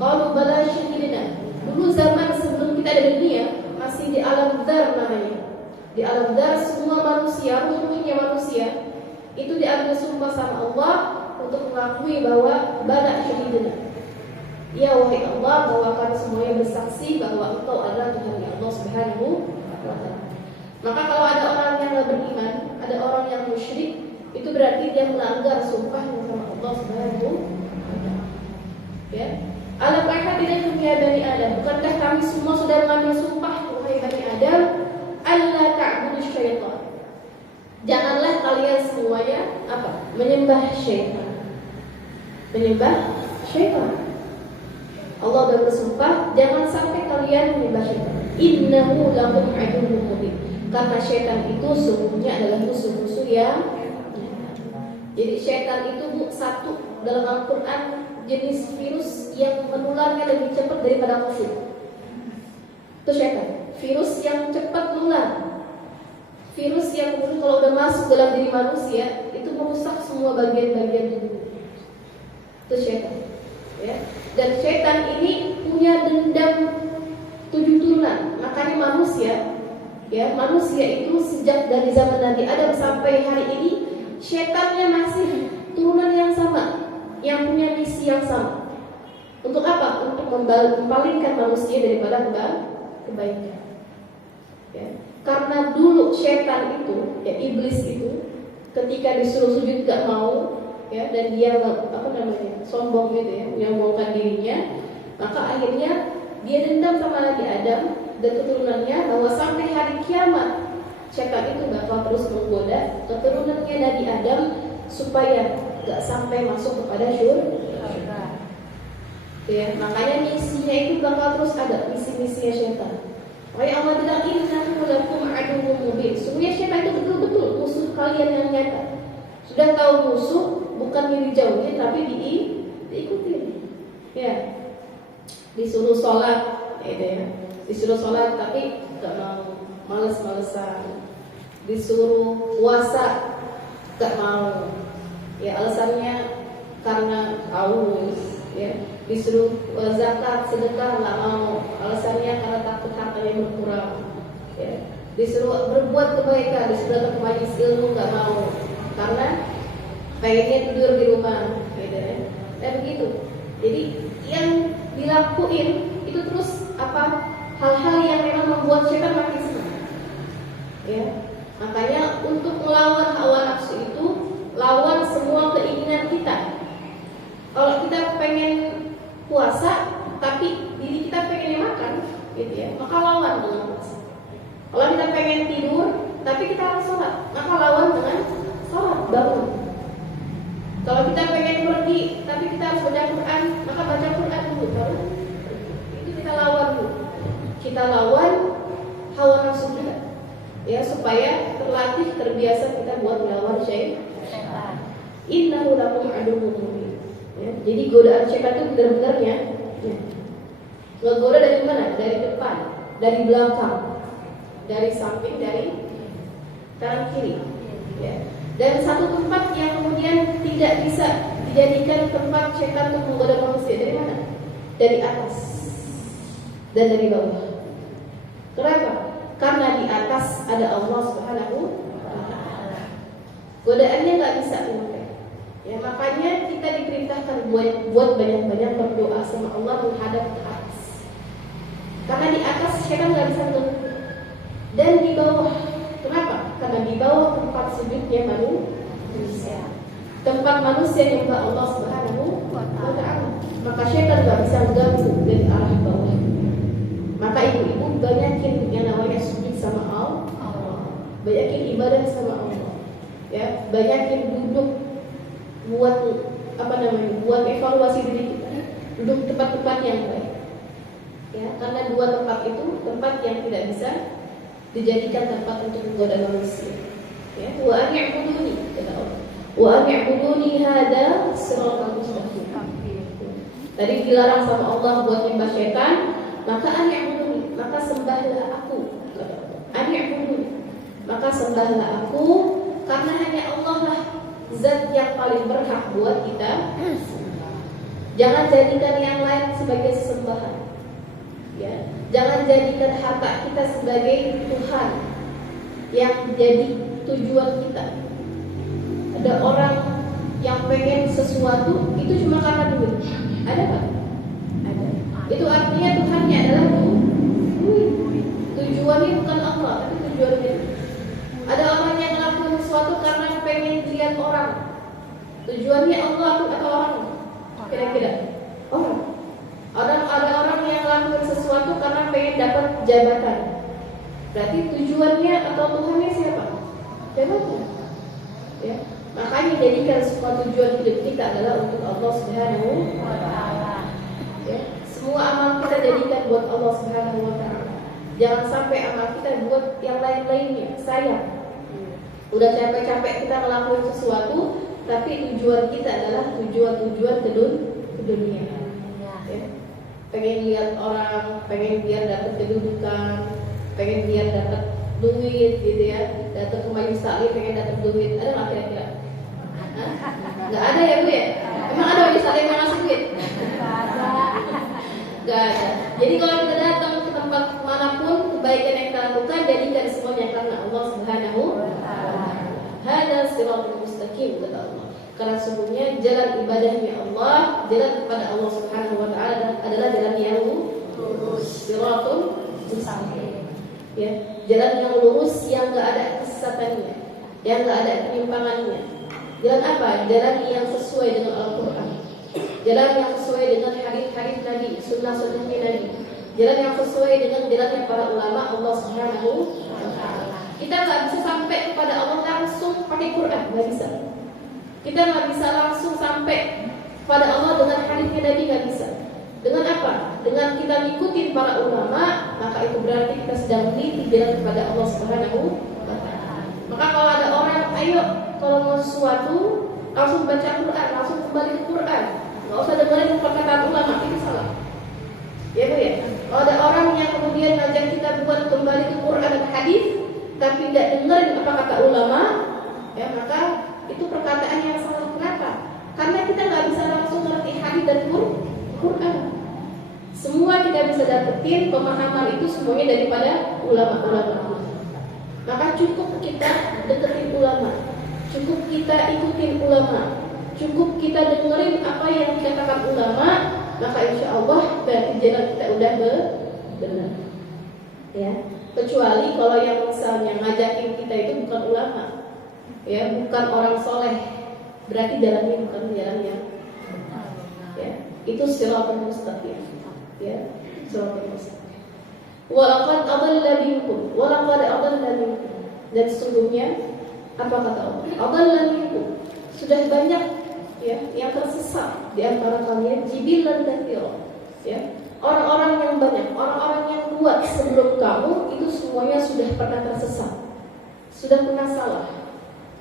Qalu bala syahidina. Dulu zaman sebelum kita ada di dunia, masih di alam dzar namanya. Di alam dar semua manusia, ruhnya manusia itu diambil sumpah sama Allah untuk mengakui bahwa bala syahidina. Ya wahai Allah, bahwa kami semuanya bersaksi bahwa Engkau adalah Tuhan Allah Subhanahu wa taala. Maka kalau ada orang yang tidak beriman, ada orang yang musyrik, itu berarti dia melanggar sumpahnya sama Allah Subhanahu wa taala. Ya. Alam ahadikum ya bani Adam, bukankah kami semua sudah mengambil sumpah wahai bani Adam, alla ta'budu syaitan. Janganlah kalian semuanya apa? Menyembah syaitan. Menyembah syaitan. Allah sudah bersumpah, jangan sampai kalian menyembah syaitan. Innahu lakum aduwwun mubin. Karena syaitan itu sesungguhnya adalah musuh-musuh yang jadi syaitan itu satu dalam Al-Quran jenis virus yang menularnya lebih cepat daripada COVID. Itu syaitan. Virus yang cepat menular. Virus yang kemudian kalau udah masuk dalam diri manusia itu merusak semua bagian-bagian tubuh. Itu syaitan. Ya. Dan syaitan ini punya dendam 7 turunan. Makanya manusia itu sejak dari zaman Nabi Adam sampai hari ini, syaitannya masih turunan yang sama, yang punya misi yang sama. Untuk apa? Untuk mempalingkan manusia daripada kebaikan. Ya. Karena dulu syaitan itu, ya iblis itu, ketika disuruh sujud gak mau, ya, dan dia sombong gitu ya, menyombongkan dirinya, maka akhirnya dia dendam sama Nabi Adam dan keturunannya bahwa sampai hari kiamat syaitan itu bakal terus menggoda keturunannya Nabi Adam supaya gak sampai masuk kepada syurga. Ya, makanya misinya itu bakal terus ada, misi-misinya syaitan. Makanya Allah bilang innahu lakum aduwwun mubin. Sungguhnya syaitan itu betul-betul musuh kalian yang nyata. Sudah tahu musuh, bukan dijauhi tapi diikuti. Ya. Disuruh sholat, ya. Disuruh sholat tapi gak mau, males-malesan. Disuruh puasa gak mau. Ya alasannya karena haus, ya. Disuruh zakat, sedekah gak mau. Alasannya karena takut hartanya berkurang. Ya. Disuruh berbuat kebaikan, disuruh datang ke majelis ilmu gak mau. Karena pengennya tidur di rumah, gitu ya. Dan begitu. Jadi yang dilakuin itu terus apa? Hal-hal yang memang membuat syaitan makin senang. Ya. Makanya untuk melawan hawa nafsu itu lawan semua keinginan kita. Kalau kita pengen puasa tapi diri kita pengen makan, gitu ya, maka lawan dengan puasa. Kalau kita pengen tidur tapi kita harus sholat, maka lawan dengan sholat, bangun. Kalau kita pengen pergi tapi kita harus baca Quran, maka baca Quran dulu baru. Itu kita lawan dulu. Kita lawan hawa nafsu kita, ya, supaya terlatih, terbiasa kita buat melawan syaitan. Innahu lakum aduwwun mubin. Ya, jadi godaan syaitan itu benar-benarnya ngegoda dari mana? Dari depan, dari belakang, dari samping, dari kanan kiri. Ya. Dan satu tempat yang kemudian tidak bisa dijadikan tempat syaitan untuk menggoda manusia, dari mana? Dari atas dan dari bawah. Kenapa? Karena di atas ada Allah Subhanahu wa taala. Godaannya nggak bisa dipakai. Ya, makanya kita diperintahkan buat banyak-banyak berdoa sama Allah menghadap ke atas. Karena di atas syaitan nggak bisa mengganggu. Dan di bawah, kenapa? Karena di bawah tempat sujudnya manusia. Tempat manusia nyembah Allah Subhanahu wa taala. Maka syaitan nggak bisa mengganggu dari arah bawah. Maka ibu-ibu banyakin yang namanya sujud sama Allah, banyakin ibadah sama Allah, ya, banyakin duduk buat buat evaluasi diri kita, duduk tempat-tempat yang baik, ya, karena dua tempat itu tempat yang tidak bisa dijadikan tempat untuk menggoda manusia, ya. Wa an ya'buduni, kata Allah. Wa an ya'buduni hada siratal mustaqim. Tadi dilarang sama Allah buat nyembah syaitan. Maka ani'buduni, maka sembahlah aku. Ani'buduni, maka sembahlah aku, karena hanya Allah lah zat yang paling berhak buat kita. Jangan jadikan yang lain sebagai sesembahan. Ya, jangan jadikan harta kita sebagai Tuhan. yang jadi tujuan kita. Ada orang yang pengen sesuatu itu cuma karena duit. Ada Pak? Ada. Itu artinya Tuhannya adalah duit. Tujuannya bukan Allah, tapi tujuannya. Ada orang yang ngelakuin sesuatu karena pengen dilihat orang. Tujuannya Allah atau orang? Kira-kira orang. Ada orang yang ngelakuin sesuatu karena pengen dapat jabatan. Berarti tujuannya atau Tuhannya siapa? Jabatan. Ya. Makanya jadikan semua tujuan hidup kita adalah untuk Allah Subhanahu wa taala. Ya. Semua amal kita jadikan buat Allah Subhanahu wa taala. Jangan sampai amal kita buat yang lain-lainnya. Sayang. Udah capek-capek kita ngelakuin sesuatu, tapi tujuan kita adalah tujuan ke dunia. Ya. Pengen lihat orang, pengen biar dapat kedudukan, pengen biar dapat duit gitu ya. Datang ke majelis taklim pengen dapat duit. Ada nggak kira-kira? Nggak ada ya Bu ya? Emang ada majelis taklim yang ngasih duit? Nggak ada. Jadi kalau kita datang ke tempat manapun, kebaikan yang kita lakukan jadikan semuanya karena Allah Subhanahu wa taala. Hada siratal mustaqim kata Allah. Karena sesungguhnya jalan ibadahnya Allah, jalan kepada Allah Subhanahu wa taala adalah jalan yang lurus. Siratul mustaqim. Ya, jalan yang lurus yang enggak ada kesesatannya, yang enggak ada penyimpangannya. Jalan apa? Jalan yang sesuai dengan Al-Qur'an. Jalan yang sesuai dengan hadis-hadis Nabi, sunnah-sunnahnya Nabi. Jalan yang sesuai dengan jalannya para ulama Allah Subhanahu wa taala. Kita enggak bisa sampai kepada Allah langsung pakai Quran, enggak bisa. Kita nggak bisa langsung sampai pada Allah dengan hadisnya Nabi, nggak bisa. Dengan apa? Dengan kita ngikutin para ulama, maka itu berarti kita sedang meniti jalan kepada Allah Subhanahu wa taala. Maka kalau ada orang, ayo kalau mau sesuatu langsung baca Quran, langsung kembali ke Quran, nggak usah dengerin perkataan ulama, itu salah. Ya Bu ya. Kalau ada orang yang kemudian ngajak kita buat kembali ke Quran dan hadis, tapi tidak dengerin apa kata ulama, ya maka itu perkataan yang salah. Kenapa? Karena kita nggak bisa langsung ngerti hadis dan Quran. Semua kita bisa dapetin pemahaman itu semuanya daripada ulama-ulama. Maka cukup kita deketin ulama, cukup kita ikutin ulama, cukup kita dengerin apa yang dikatakan ulama, maka insya Allah berarti jalan kita udah benar. Ya, kecuali kalau yang misalnya ngajakin kita itu bukan ulama. Ya, bukan orang soleh, berarti jalannya bukan jalan yang ya, itu siratal mustaqim. Ya, siratal mustaqim. Walaqad adalla minkum, dan sesungguhnya apa kata Allah? Adalla minkum, sudah banyak ya yang tersesat di antara kalian, jibilan katsira. Ya, orang-orang yang banyak, orang-orang yang kuat sebelum kamu itu semuanya sudah pernah tersesat, sudah pernah salah.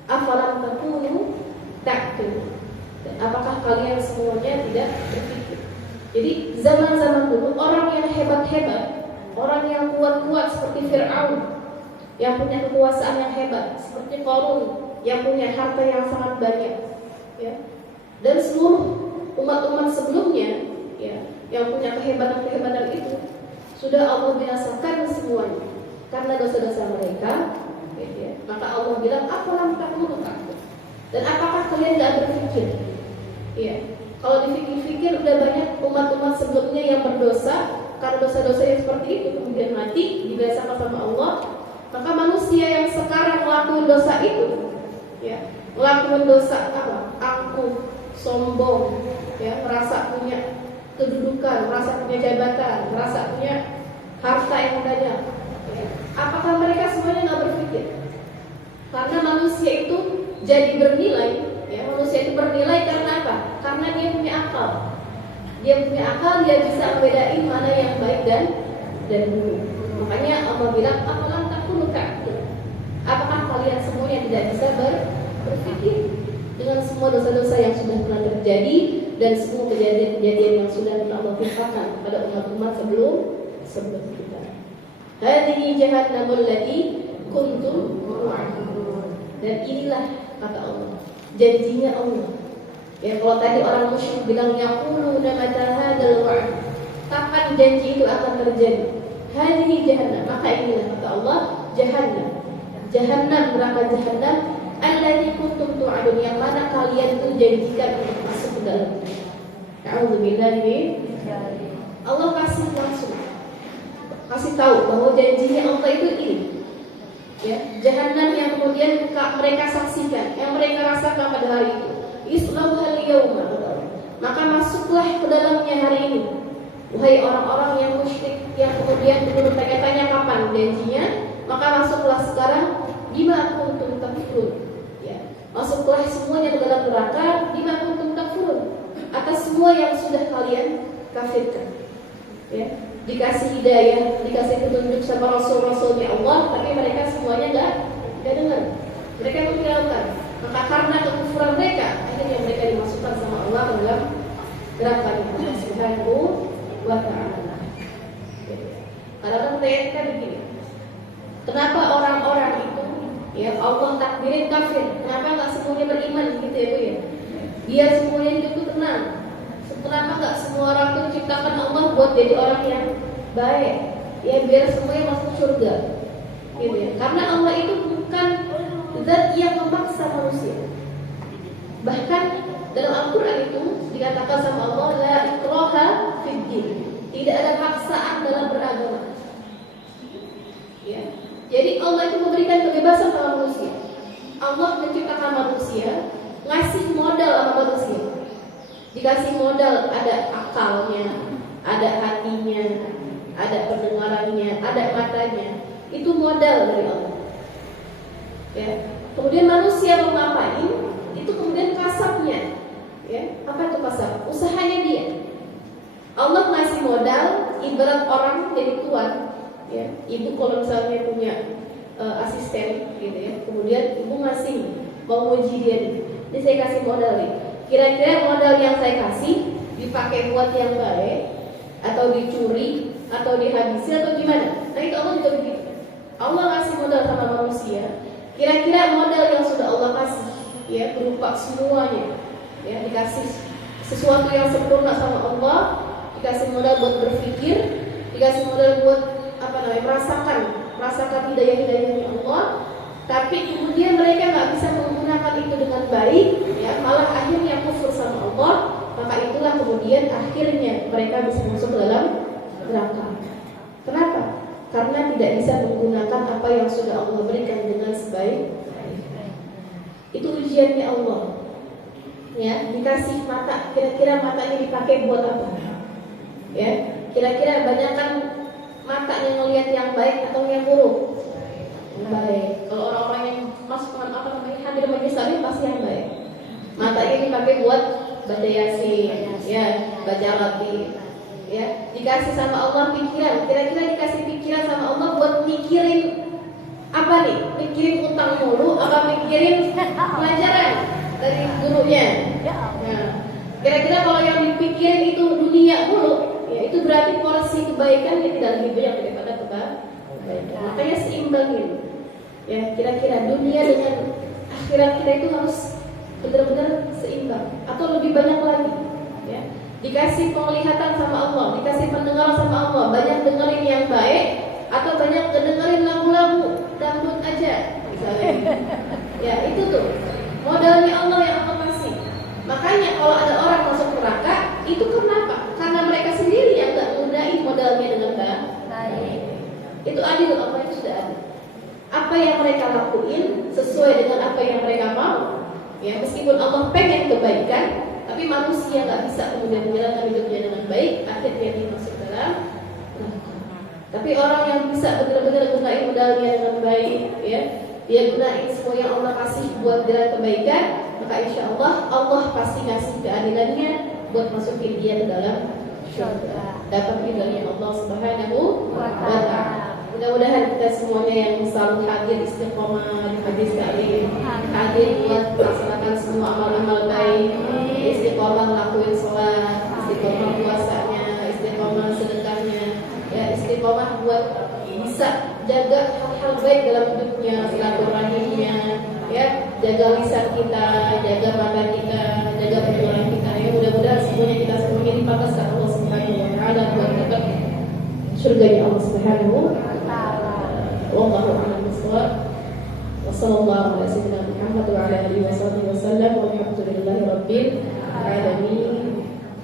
Afalam takunu ta'qilun. Apakah kalian semuanya tidak berpikir? Jadi zaman-zaman dulu orang yang hebat-hebat, orang yang kuat-kuat seperti Fir'aun, yang punya kekuasaan yang hebat, seperti Qarun yang punya harta yang sangat banyak, ya. Dan seluruh umat-umat sebelumnya, ya, yang punya kehebatan-kehebatan itu sudah Allah binasakan semuanya karena dosa-dosa mereka. Ya. Maka Allah bilang, apalam takunu takut. Dan apakah kalian tidak berpikir? Ya. Kalau dipikir-pikir udah banyak umat-umat sebelumnya yang berdosa karena dosa-dosa yang seperti itu kemudian mati dibinasakan sama Allah. Maka manusia yang sekarang melakukan dosa itu, ya, melakukan dosa apa? Angkuh, sombong, ya, merasa punya kedudukan, merasa punya jabatan, merasa punya harta yang banyak. Ya. Apakah mereka semuanya nggak berpikir? Karena manusia itu jadi bernilai, ya, manusia itu bernilai karena apa? Karena dia punya akal. Dia punya akal, dia bisa membedain mana yang baik dan buruk. Makanya Allah bilang, apalam takunu ta'qilun. Apakah kalian semuanya tidak bisa berpikir dengan semua dosa-dosa yang sudah pernah terjadi dan semua kejadian-kejadian yang sudah pernah Allah timpakan pada umat-umat sebelum kita. Hadhihi jahannamul lati kuntum tu'adun. Dan inilah kata Allah, janjinya Allah. Ya, kalau tadi orang musyrik bilang yaquluna mata hadzal wa'd, kapan janji itu akan terjadi? Hadhihi jahannam, maka inilah kata Allah jahannam. Jahannam, neraka Jahannam, allati kuntum tu'adun, yang mana kalian itu janjikan untuk masuk ke dalamnya. A'udzubillahi. Allah kasih langsung, kasih tahu bahwa janjinya Allah itu ini. Ya, Jahannam yang kemudian mereka saksikan, yang mereka rasakan pada hari itu. Islauhal yauma, maka masuklah ke dalamnya hari ini. Wahai orang-orang yang musyrik, yang kemudian dulu bertanya-tanya kapan janjinya, maka masuklah sekarang. Bima kuntum takfurun. Ya, masuklah semuanya ke dalam neraka. Bima kuntum takfurun, atas semua yang sudah kalian kafirkan. Ya, dikasih hidayah, dikasih petunjuk sama rasul-rasulnya Allah, tapi mereka semuanya nggak dengar. Mereka menghiraukan. Maka karena kekufuran mereka, akhirnya mereka dimasukkan sama Allah ke dalam neraka Allah Subhanahu wa Ta'ala. Karena mereka begini, kenapa orang-orang itu, ya Allah takdirin kafir, kenapa nggak semuanya beriman gitu ya Bu ya? Biar semuanya itu tenang. Kenapa nggak semua orang itu diciptakan Allah buat jadi orang yang baik, ya biar semuanya masuk surga, gitu ya? Karena Allah itu bukan zat yang memaksa manusia. Bahkan dalam Al-Quran itu dikatakan sama Allah, la ikraha fid din, tidak ada paksaan dalam beragama. Ya, jadi Allah itu memberikan kebebasan pada manusia. Allah menciptakan manusia, ngasih modal sama manusia. Dikasih modal, ada akalnya, ada hatinya, ada pendengarannya, ada matanya. Itu modal dari Allah. Ya. Kemudian manusia mau ngapain? Itu kemudian kasabnya. Ya. Apa itu kasab? Usahanya dia. Allah ngasih modal, ibarat orang jadi tuan. Ya. Ibu kalau misalnya punya asisten, gitu ya. Kemudian ibu ngasih, mau uji dia nih. Ini saya kasih modal nih. Kira-kira modal yang saya kasih dipakai buat yang baik, atau dicuri, atau dihabisi, atau gimana? Nah itu Allah juga begitu. Allah ngasih modal sama manusia. Kira-kira modal yang sudah Allah kasih, ya berupa semuanya, ya dikasih sesuatu yang sempurna sama Allah, dikasih modal buat berpikir, dikasih modal buat merasakan hidayah-hidayahnya Allah. Tapi kemudian mereka nggak bisa menggunakan itu dengan baik, ya malah akhirnya kufur sama Allah. Maka itulah kemudian akhirnya mereka bisa masuk ke dalam neraka. Kenapa? Karena tidak bisa menggunakan apa yang sudah Allah berikan dengan sebaik. Itu ujiannya Allah. Ya, dikasih mata, kira-kira matanya dipakai buat apa? Ya, kira-kira banyakkan matanya ngelihat yang baik atau yang buruk? Baik. Kalau orang-orang yang masuk hadir majelis taklim pasti yang baik. Matanya dipakai buat baca yasin, ya, baca Al-Fatihah. Ya, dikasih sama Allah pikiran. Kira-kira dikasih pikiran sama Allah buat mikirin apa nih? Mikirin utang mulu, apa mikirin pelajaran dari gurunya? Nah, kira-kira kalau yang dipikirin itu dunia mulu, ya itu berarti porsi kebaikan yang tidak lebih banyak daripada kebaikan. Makanya seimbangin. Ya, kira-kira dunia dengan akhirat kita itu harus benar-benar seimbang atau lebih banyak lagi. Ya, dikasih penglihatan sama Allah, dikasih pendengaran sama Allah, banyak dengerin yang baik atau banyak dengerin lagu-lagu dangdut aja misalnya. Ya, itu tuh modalnya Allah yang Allah kasih. Makanya kalau ada orang masuk neraka, itu kenapa? Karena mereka sendiri yang nggak menggunakan modalnya dengan baik. Itu adil, apa itu sudah adil. Apa yang mereka lakuin sesuai dengan apa yang mereka mau. Ya, meskipun Allah pengen kebaikan, tapi manusia nggak bisa kemudian menjalankan hidupnya dengan baik, akhirnya dia masuk dalam neraka. Tapi orang yang bisa benar-benar gunain modalnya dengan baik, ya, dia gunain semua yang Allah kasih buat jalan kebaikan, maka insya Allah Allah pasti ngasih keadilannya buat masukin dia ke dalam surga, dapat ridhonya Allah Subhanahu wa Ta'ala. Mudah-mudahan kita semuanya yang selalu hadir istiqomah di majelis taklim, hadir buat melaksanakan semua amal-amal baik, istiqomah lakuin sholat, istiqomah puasanya, istiqomah sedekahnya, ya istiqomah buat bisa jaga hal-hal baik dalam hidupnya, silaturahimnya, ya jaga lisan kita, jaga mata kita, jaga pikiran kita. Ya mudah-mudahan semuanya kita semuanya dipakaskan Allah Subhanahu wa Ta'ala buat dapat surganya Allah Subhanahu wa Ta'ala. Wallahu a'lam bishawab. Sallallahu alaihi wasallam wa ala alihi wasallam walhamdulillahi rabbil alamin.